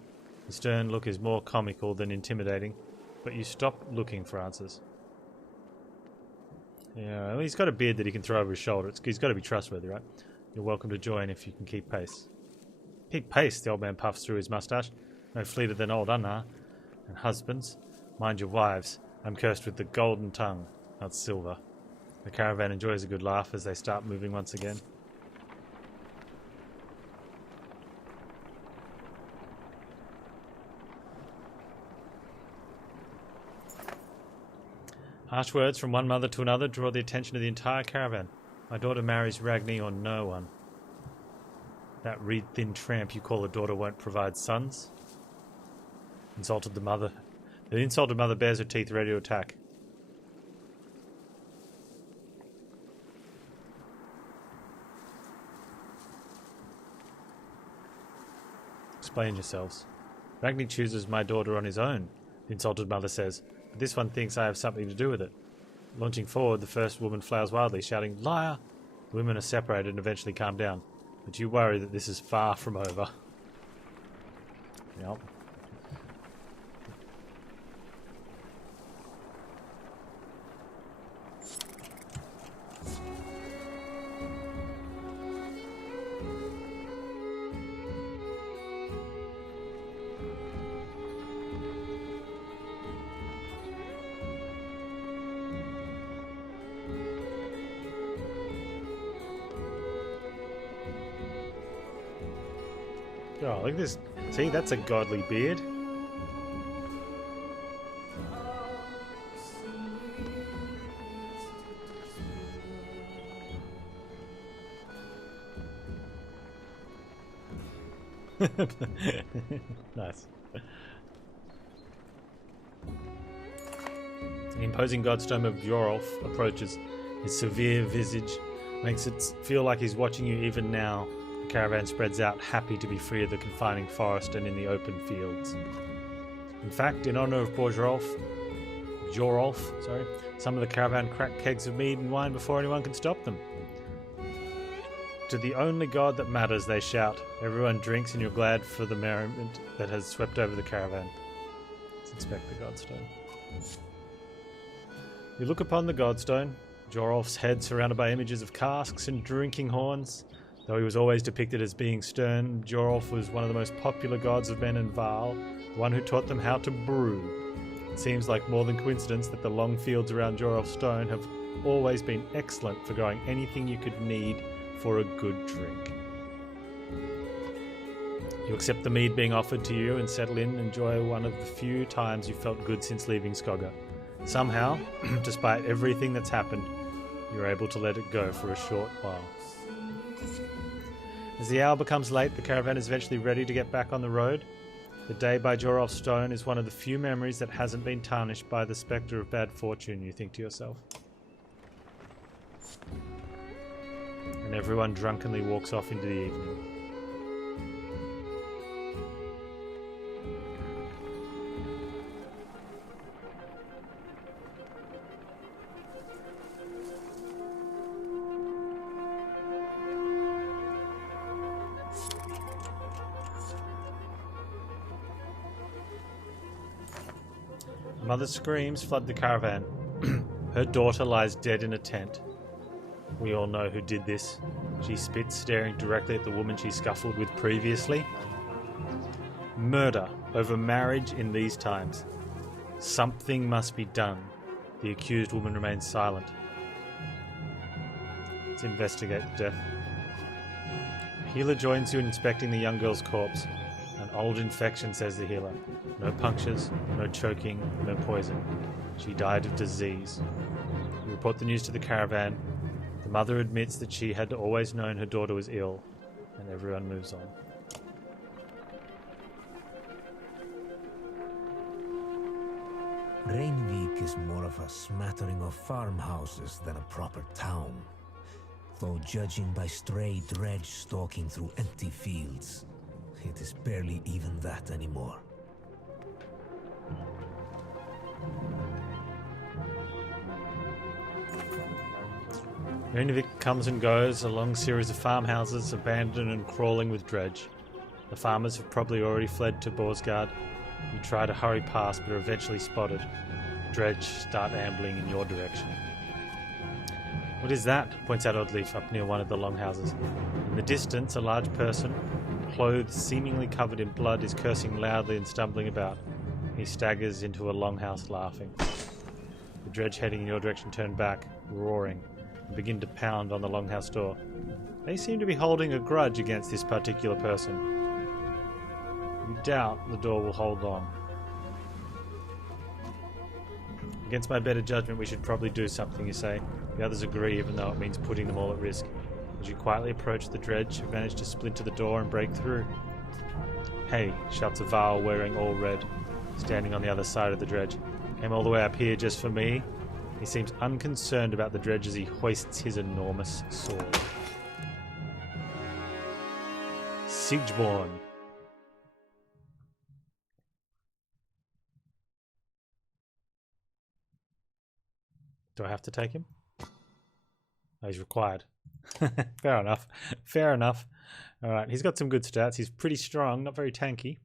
His stern look is more comical than intimidating, but you stop looking for answers. Yeah, well, he's got a beard that he can throw over his shoulder. He's got to be trustworthy, right? You're welcome to join if you can keep pace. Keep pace, the old man puffs through his moustache. No fleeter than old Anna. And husbands, mind your wives. I'm cursed with the golden tongue, not silver. The caravan enjoys a good laugh as they start moving once again. Harsh words from one mother to another draw the attention of the entire caravan. My daughter marries Ragni or no one. That reed-thin tramp you call a daughter won't provide sons? Insulted the mother. The insulted mother bares her teeth ready to attack. Explain yourselves. Ragni chooses my daughter on his own, the insulted mother says, but this one thinks I have something to do with it. Launching forward, the first woman flails wildly, shouting, Liar! The women are separated and eventually calm down, but you worry that this is far from over. Yep. Oh, look at this. See, that's a godly beard. Nice. The imposing godstone of Jorolf approaches. His severe visage makes it feel like he's watching you even now. The caravan spreads out, happy to be free of the confining forest and in the open fields. In fact, in honor of Jorolf, some of the caravan crack kegs of mead and wine before anyone can stop them. To the only god that matters, they shout. Everyone drinks and you're glad for the merriment that has swept over the caravan. Let's inspect the godstone. You look upon the godstone, Jorolf's head surrounded by images of casks and drinking horns. Though he was always depicted as being stern, Jorolf was one of the most popular gods of men in Val, the one who taught them how to brew. It seems like more than coincidence that the long fields around Jorolf's stone have always been excellent for growing anything you could need for a good drink. You accept the mead being offered to you and settle in and enjoy one of the few times you felt good since leaving Saga. Somehow, despite everything that's happened, You're able to let it go for a short while. As the hour becomes late, the caravan is eventually ready to get back on the road. The day by Jorolf's stone is one of the few memories that hasn't been tarnished by the spectre of bad fortune, you think to yourself. And everyone drunkenly walks off into the evening. Mother's screams flood the caravan. Her daughter lies dead in a tent. We all know who did this. She spits, staring directly at the woman she scuffled with previously. Murder over marriage in these times. Something must be done. The accused woman remains silent. Let's investigate the death. Healer joins you in inspecting the young girl's corpse. An old infection, says the healer. No punctures, no choking, no poison. She died of disease. You report the news to the caravan. The mother admits that she had always known her daughter was ill, and everyone moves on. Rainvik is more of a smattering of farmhouses than a proper town. Though judging by stray dredge stalking through empty fields, it is barely even that anymore. Rainvik comes and goes, a long series of farmhouses abandoned and crawling with dredge. The farmers have probably already fled to Borsgard. You try to hurry past, but are eventually spotted. Dredge start ambling in your direction. What is that? Points out Oddleaf up near one of the longhouses. In the distance, a large person, clothes seemingly covered in blood, is cursing loudly and stumbling about. He staggers into a longhouse laughing. The dredge heading in your direction turn back, roaring, and begin to pound on the longhouse door. They seem to be holding a grudge against this particular person. You doubt the door will hold on. Against my better judgment, we should probably do something, you say. The others agree, even though it means putting them all at risk. As you quietly approach the dredge, you manage to splinter the door and break through. Hey, shouts a Varl wearing all red, standing on the other side of the dredge. Came all the way up here just for me? He seems unconcerned about the dredge as he hoists his enormous sword. Siegborn. Do I have to take him? Oh, he's required. Fair enough. Fair enough. Alright, he's got some good stats. He's pretty strong, not very tanky.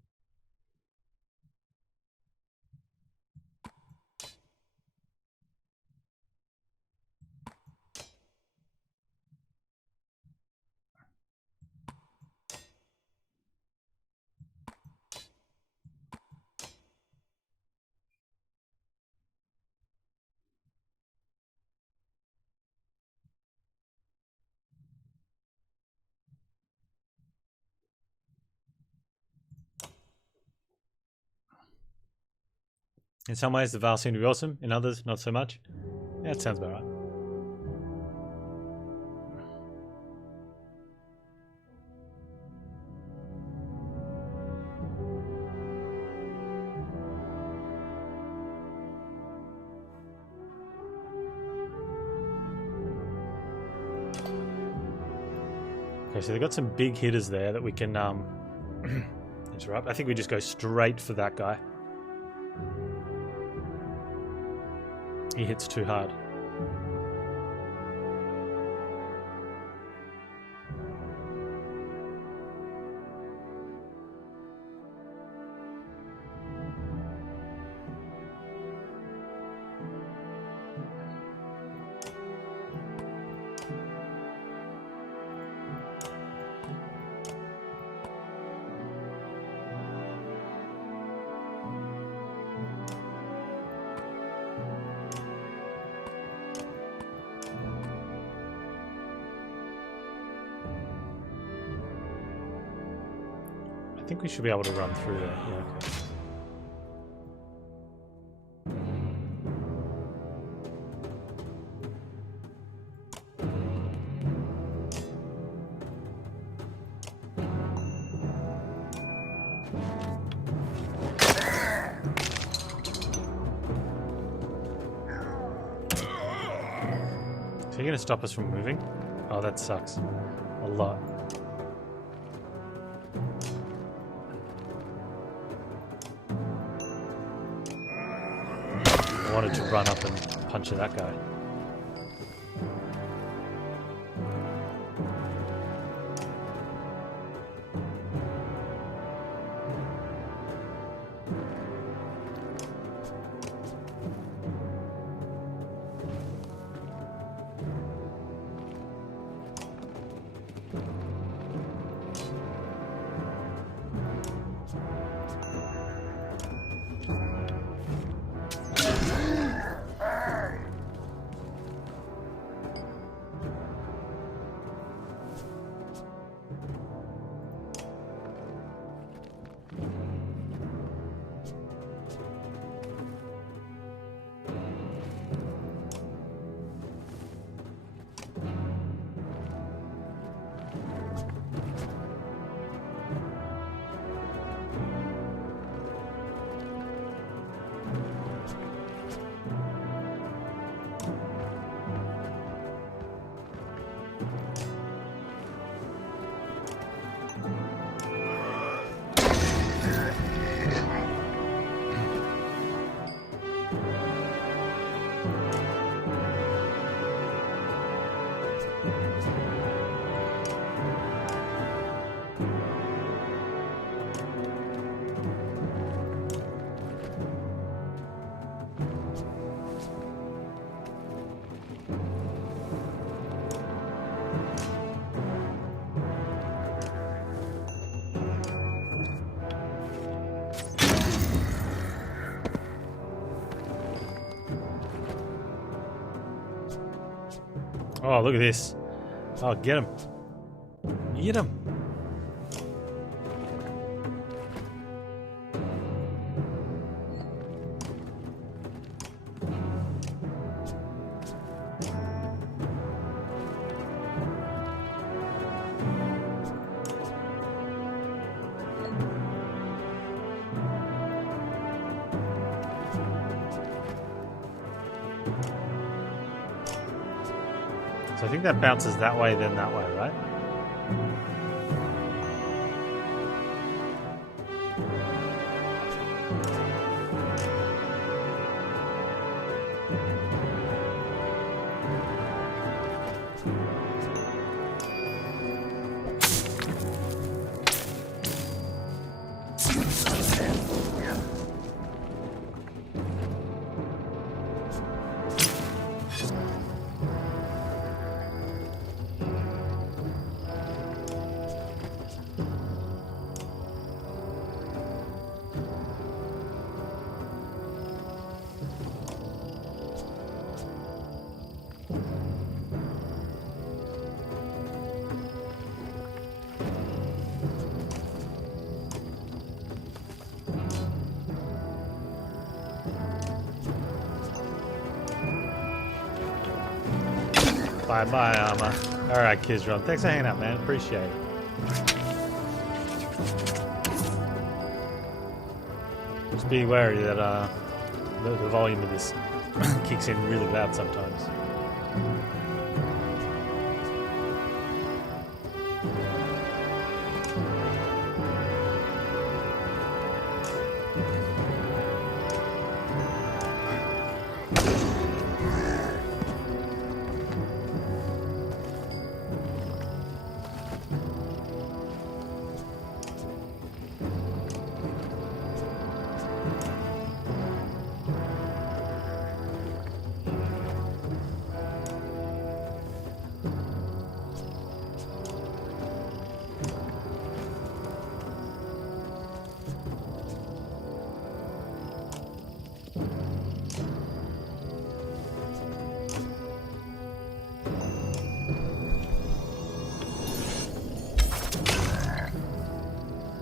In some ways, the Val seem to be awesome. In others, not so much. Yeah, that sounds about right. Okay, so they've got some big hitters there that we can interrupt. I think we just go straight for that guy. He hits too hard. I think we should be able to run through there. Yeah, okay. Is he gonna stop us from moving? Oh, that sucks. A lot. I wanted to run up and punch that guy. Oh, look at this. Oh, get him. Get him. So I think that bounces that way, then that way, right? Bye-bye, armor. Alright, Kizron. Thanks for hanging out, man. Appreciate it. Just be wary that the volume of this kicks in really loud sometimes.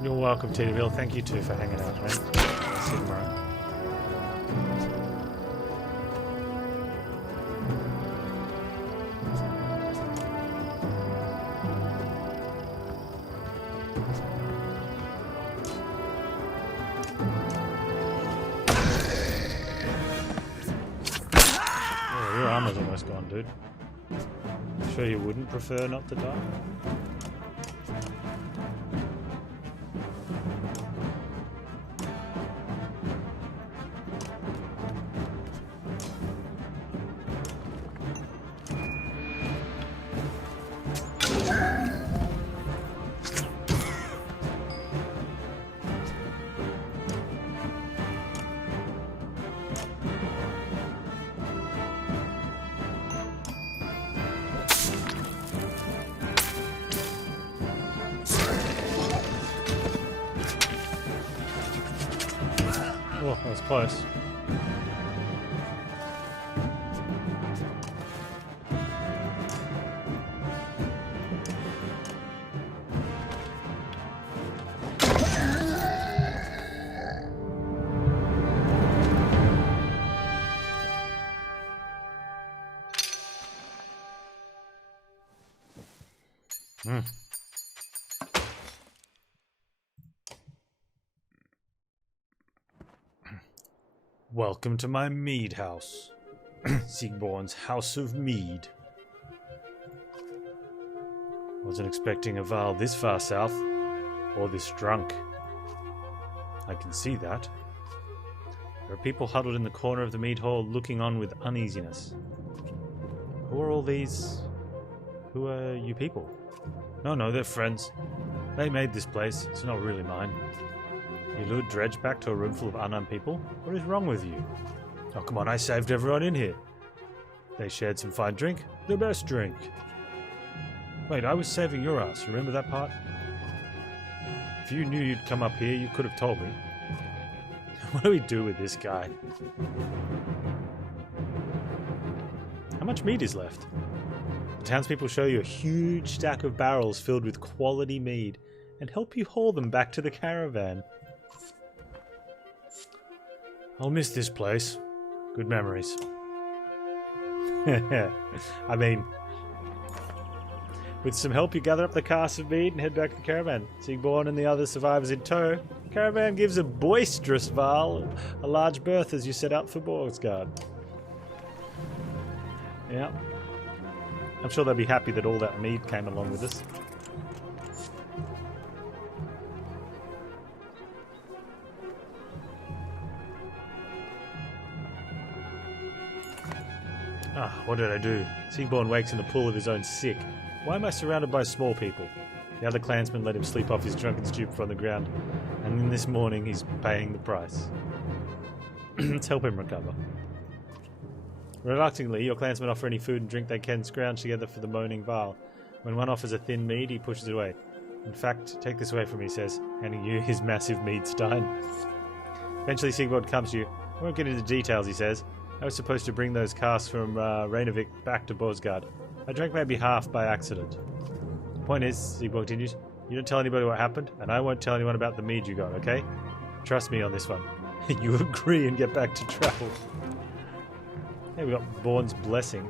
You're welcome, Teddyville. Thank you too for hanging out, man. See you tomorrow. Oh, your armor's almost gone, dude. Sure you wouldn't prefer not to die? Oh, that was close. Welcome to my mead house. Siegborn's House of Mead. Wasn't expecting a Varl this far south, or this drunk. I can see that. There are people huddled in the corner of the mead hall looking on with uneasiness. Who are all these? Who are you people? No, they're friends. They made this place, it's not really mine. You lured Dredge back to a room full of unarmed people? What is wrong with you? Oh, come on, I saved everyone in here. They shared some fine drink. The best drink. Wait, I was saving your ass. Remember that part? If you knew you'd come up here, you could have told me. What do we do with this guy? How much mead is left? The townspeople show you a huge stack of barrels filled with quality mead and help you haul them back to the caravan. I'll miss this place. Good memories. I mean, with some help you gather up the cask of mead and head back to the caravan. Siegborn and the other survivors in tow. The caravan gives a boisterous Varl a large berth as you set out for Borgsgard. Yeah. I'm sure they'll be happy that all that mead came along with us. Ah, what did I do? Siegborn wakes in the pool of his own sick. Why am I surrounded by small people? The other clansmen let him sleep off his drunken stupor on the ground, and then this morning he's paying the price. Let's help him recover. Reluctantly, your clansmen offer any food and drink they can scrounge together for the moaning Varl. When one offers a thin mead, he pushes it away. In fact, take this away from me, he says, handing you his massive mead stein. Eventually Siegborn comes to you. I won't get into details, he says. I was supposed to bring those casks from Reykjavik back to Borgsgard. I drank maybe half by accident. The point is, Siegborn continues, you don't tell anybody what happened, and I won't tell anyone about the mead you got, okay? Trust me on this one. You agree and get back to travel. Hey, we got Born's blessing.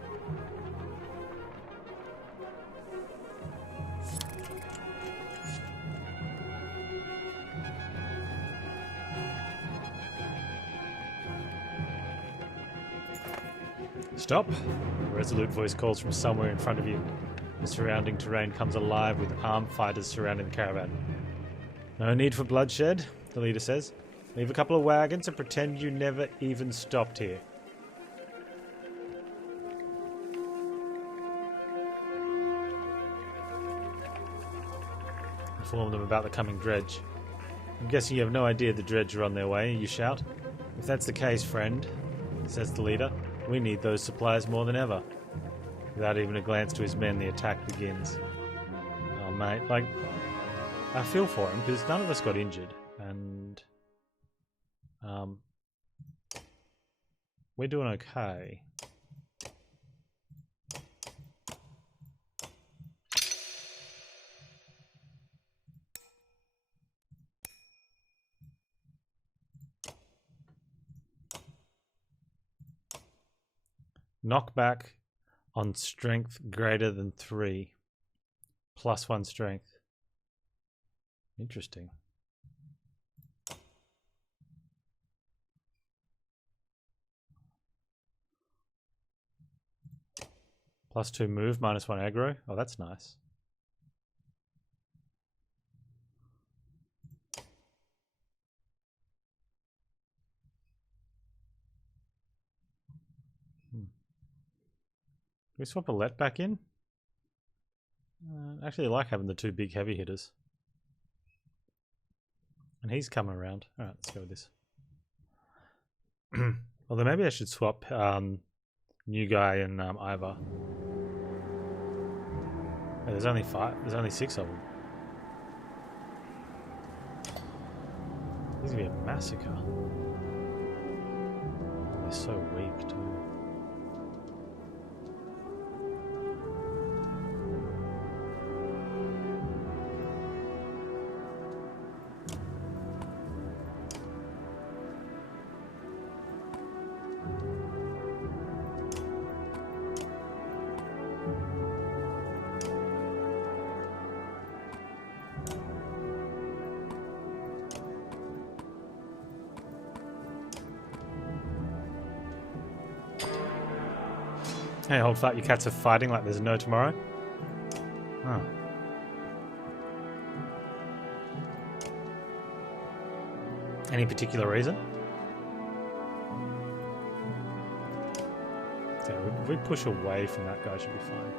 Stop! A resolute voice calls from somewhere in front of you. The surrounding terrain comes alive with armed fighters surrounding the caravan. No need for bloodshed, the leader says. Leave a couple of wagons and pretend you never even stopped here. Inform them about the coming dredge. I'm guessing you have no idea the dredge are on their way, you shout. If that's the case, friend, says the leader, we need those supplies more than ever. Without even a glance to his men, the attack begins. Oh, mate, like, I feel for him because none of us got injured, and we're doing okay. Knockback on strength greater than 3. +1 strength. Interesting. +2 move, -1 aggro. Oh, that's nice. Can we swap a let back in? Actually, I like having the 2 big heavy hitters. And he's coming around. Alright, let's go with this. Although maybe I should swap new guy and Ivar. Oh, there's only 5. There's only 6 of them. These are gonna be a massacre. Oh, they're so weak too. Hey, hold flat, your cats are fighting like there's no tomorrow? Oh. Any particular reason? Okay, if we push away from that guy, should be fine.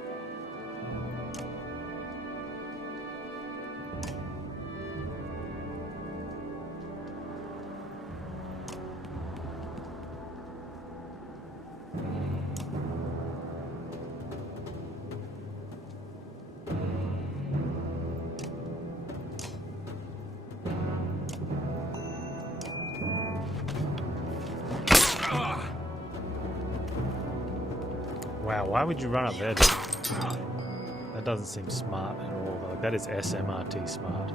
Wow, why would you run up there, dude? That doesn't seem smart at all. Like, that is SMRT smart.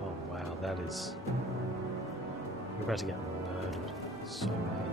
Oh wow, that is... We're about to get murdered. So bad.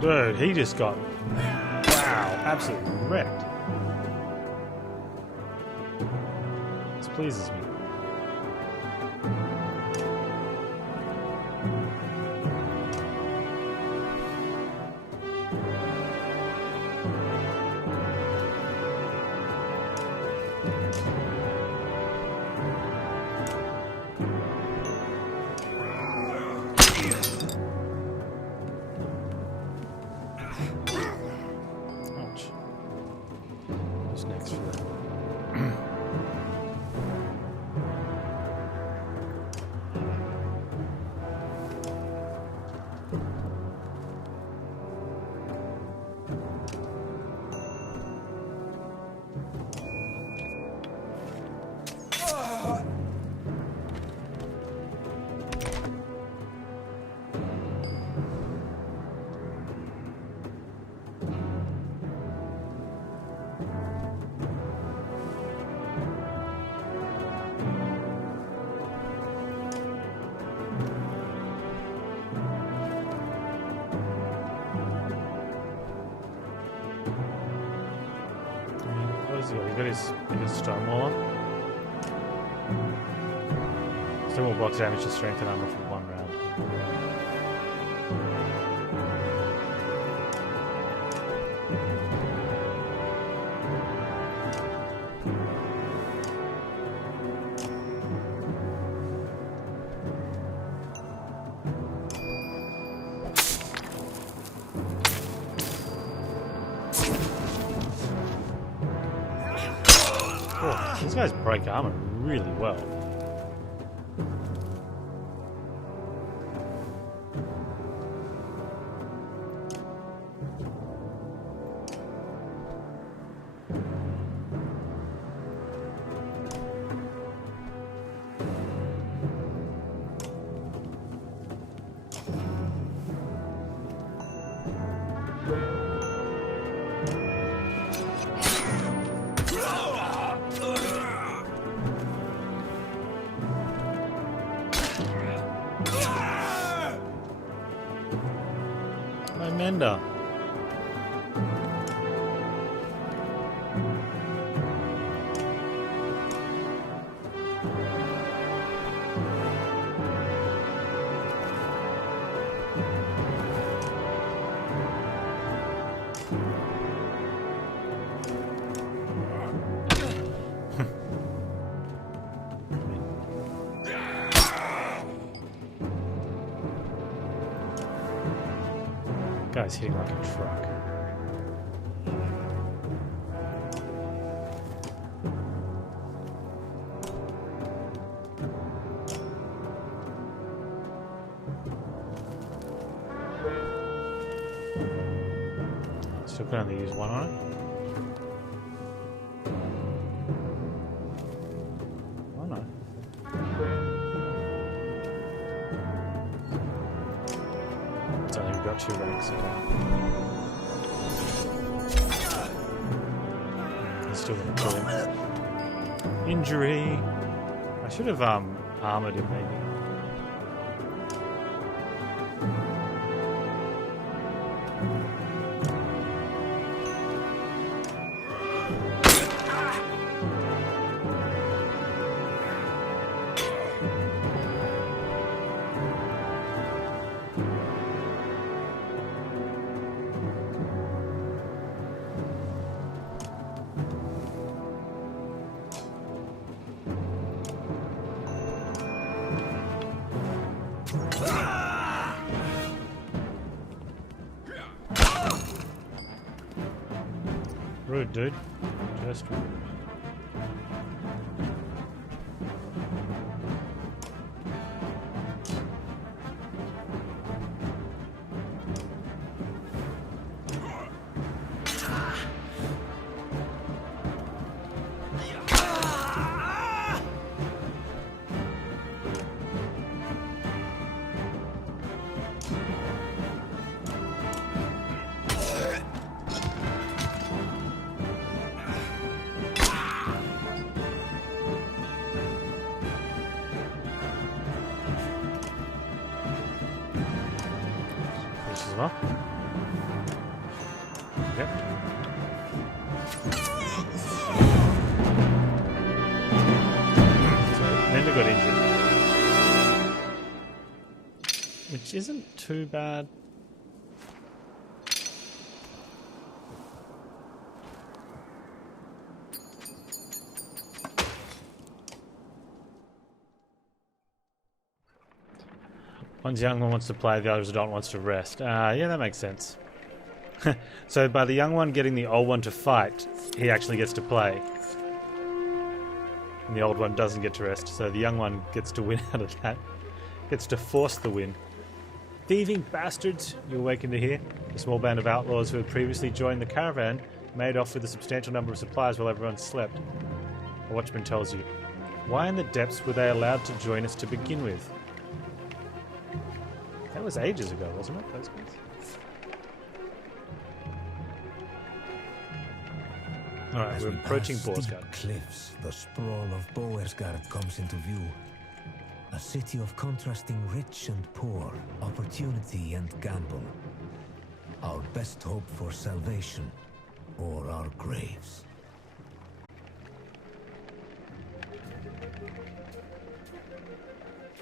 Dude, he just got, wow, absolutely wrecked. This pleases me. Next for that. He's got his Stonewall on. Stonewall blocks damage to strength and armor for 1 round. These guys break armor really well. Mender. Guy's hitting like a truck. Still can only use one on it. Oh no. It's only got 2 ranks, okay. He's still gonna kill him. Injury! I should have armored him maybe. Rude, dude. Just rude. As well. Yep. So Mender got injured, which isn't too bad. One's young, one wants to play, the other's adult wants to rest. Yeah, that makes sense. So by the young one getting the old one to fight, he actually gets to play. And the old one doesn't get to rest, so the young one gets to win out of that. Gets to force the win. Thieving bastards, you awaken to hear. A small band of outlaws who had previously joined the caravan made off with a substantial number of supplies while everyone slept. A watchman tells you. Why in the depths were they allowed to join us to begin with? That was ages ago, wasn't it? Those guys? Alright, we're approaching Borsgard. Cliffs, the sprawl of Boersgard comes into view. A city of contrasting rich and poor, opportunity and gamble. Our best hope for salvation, or our graves.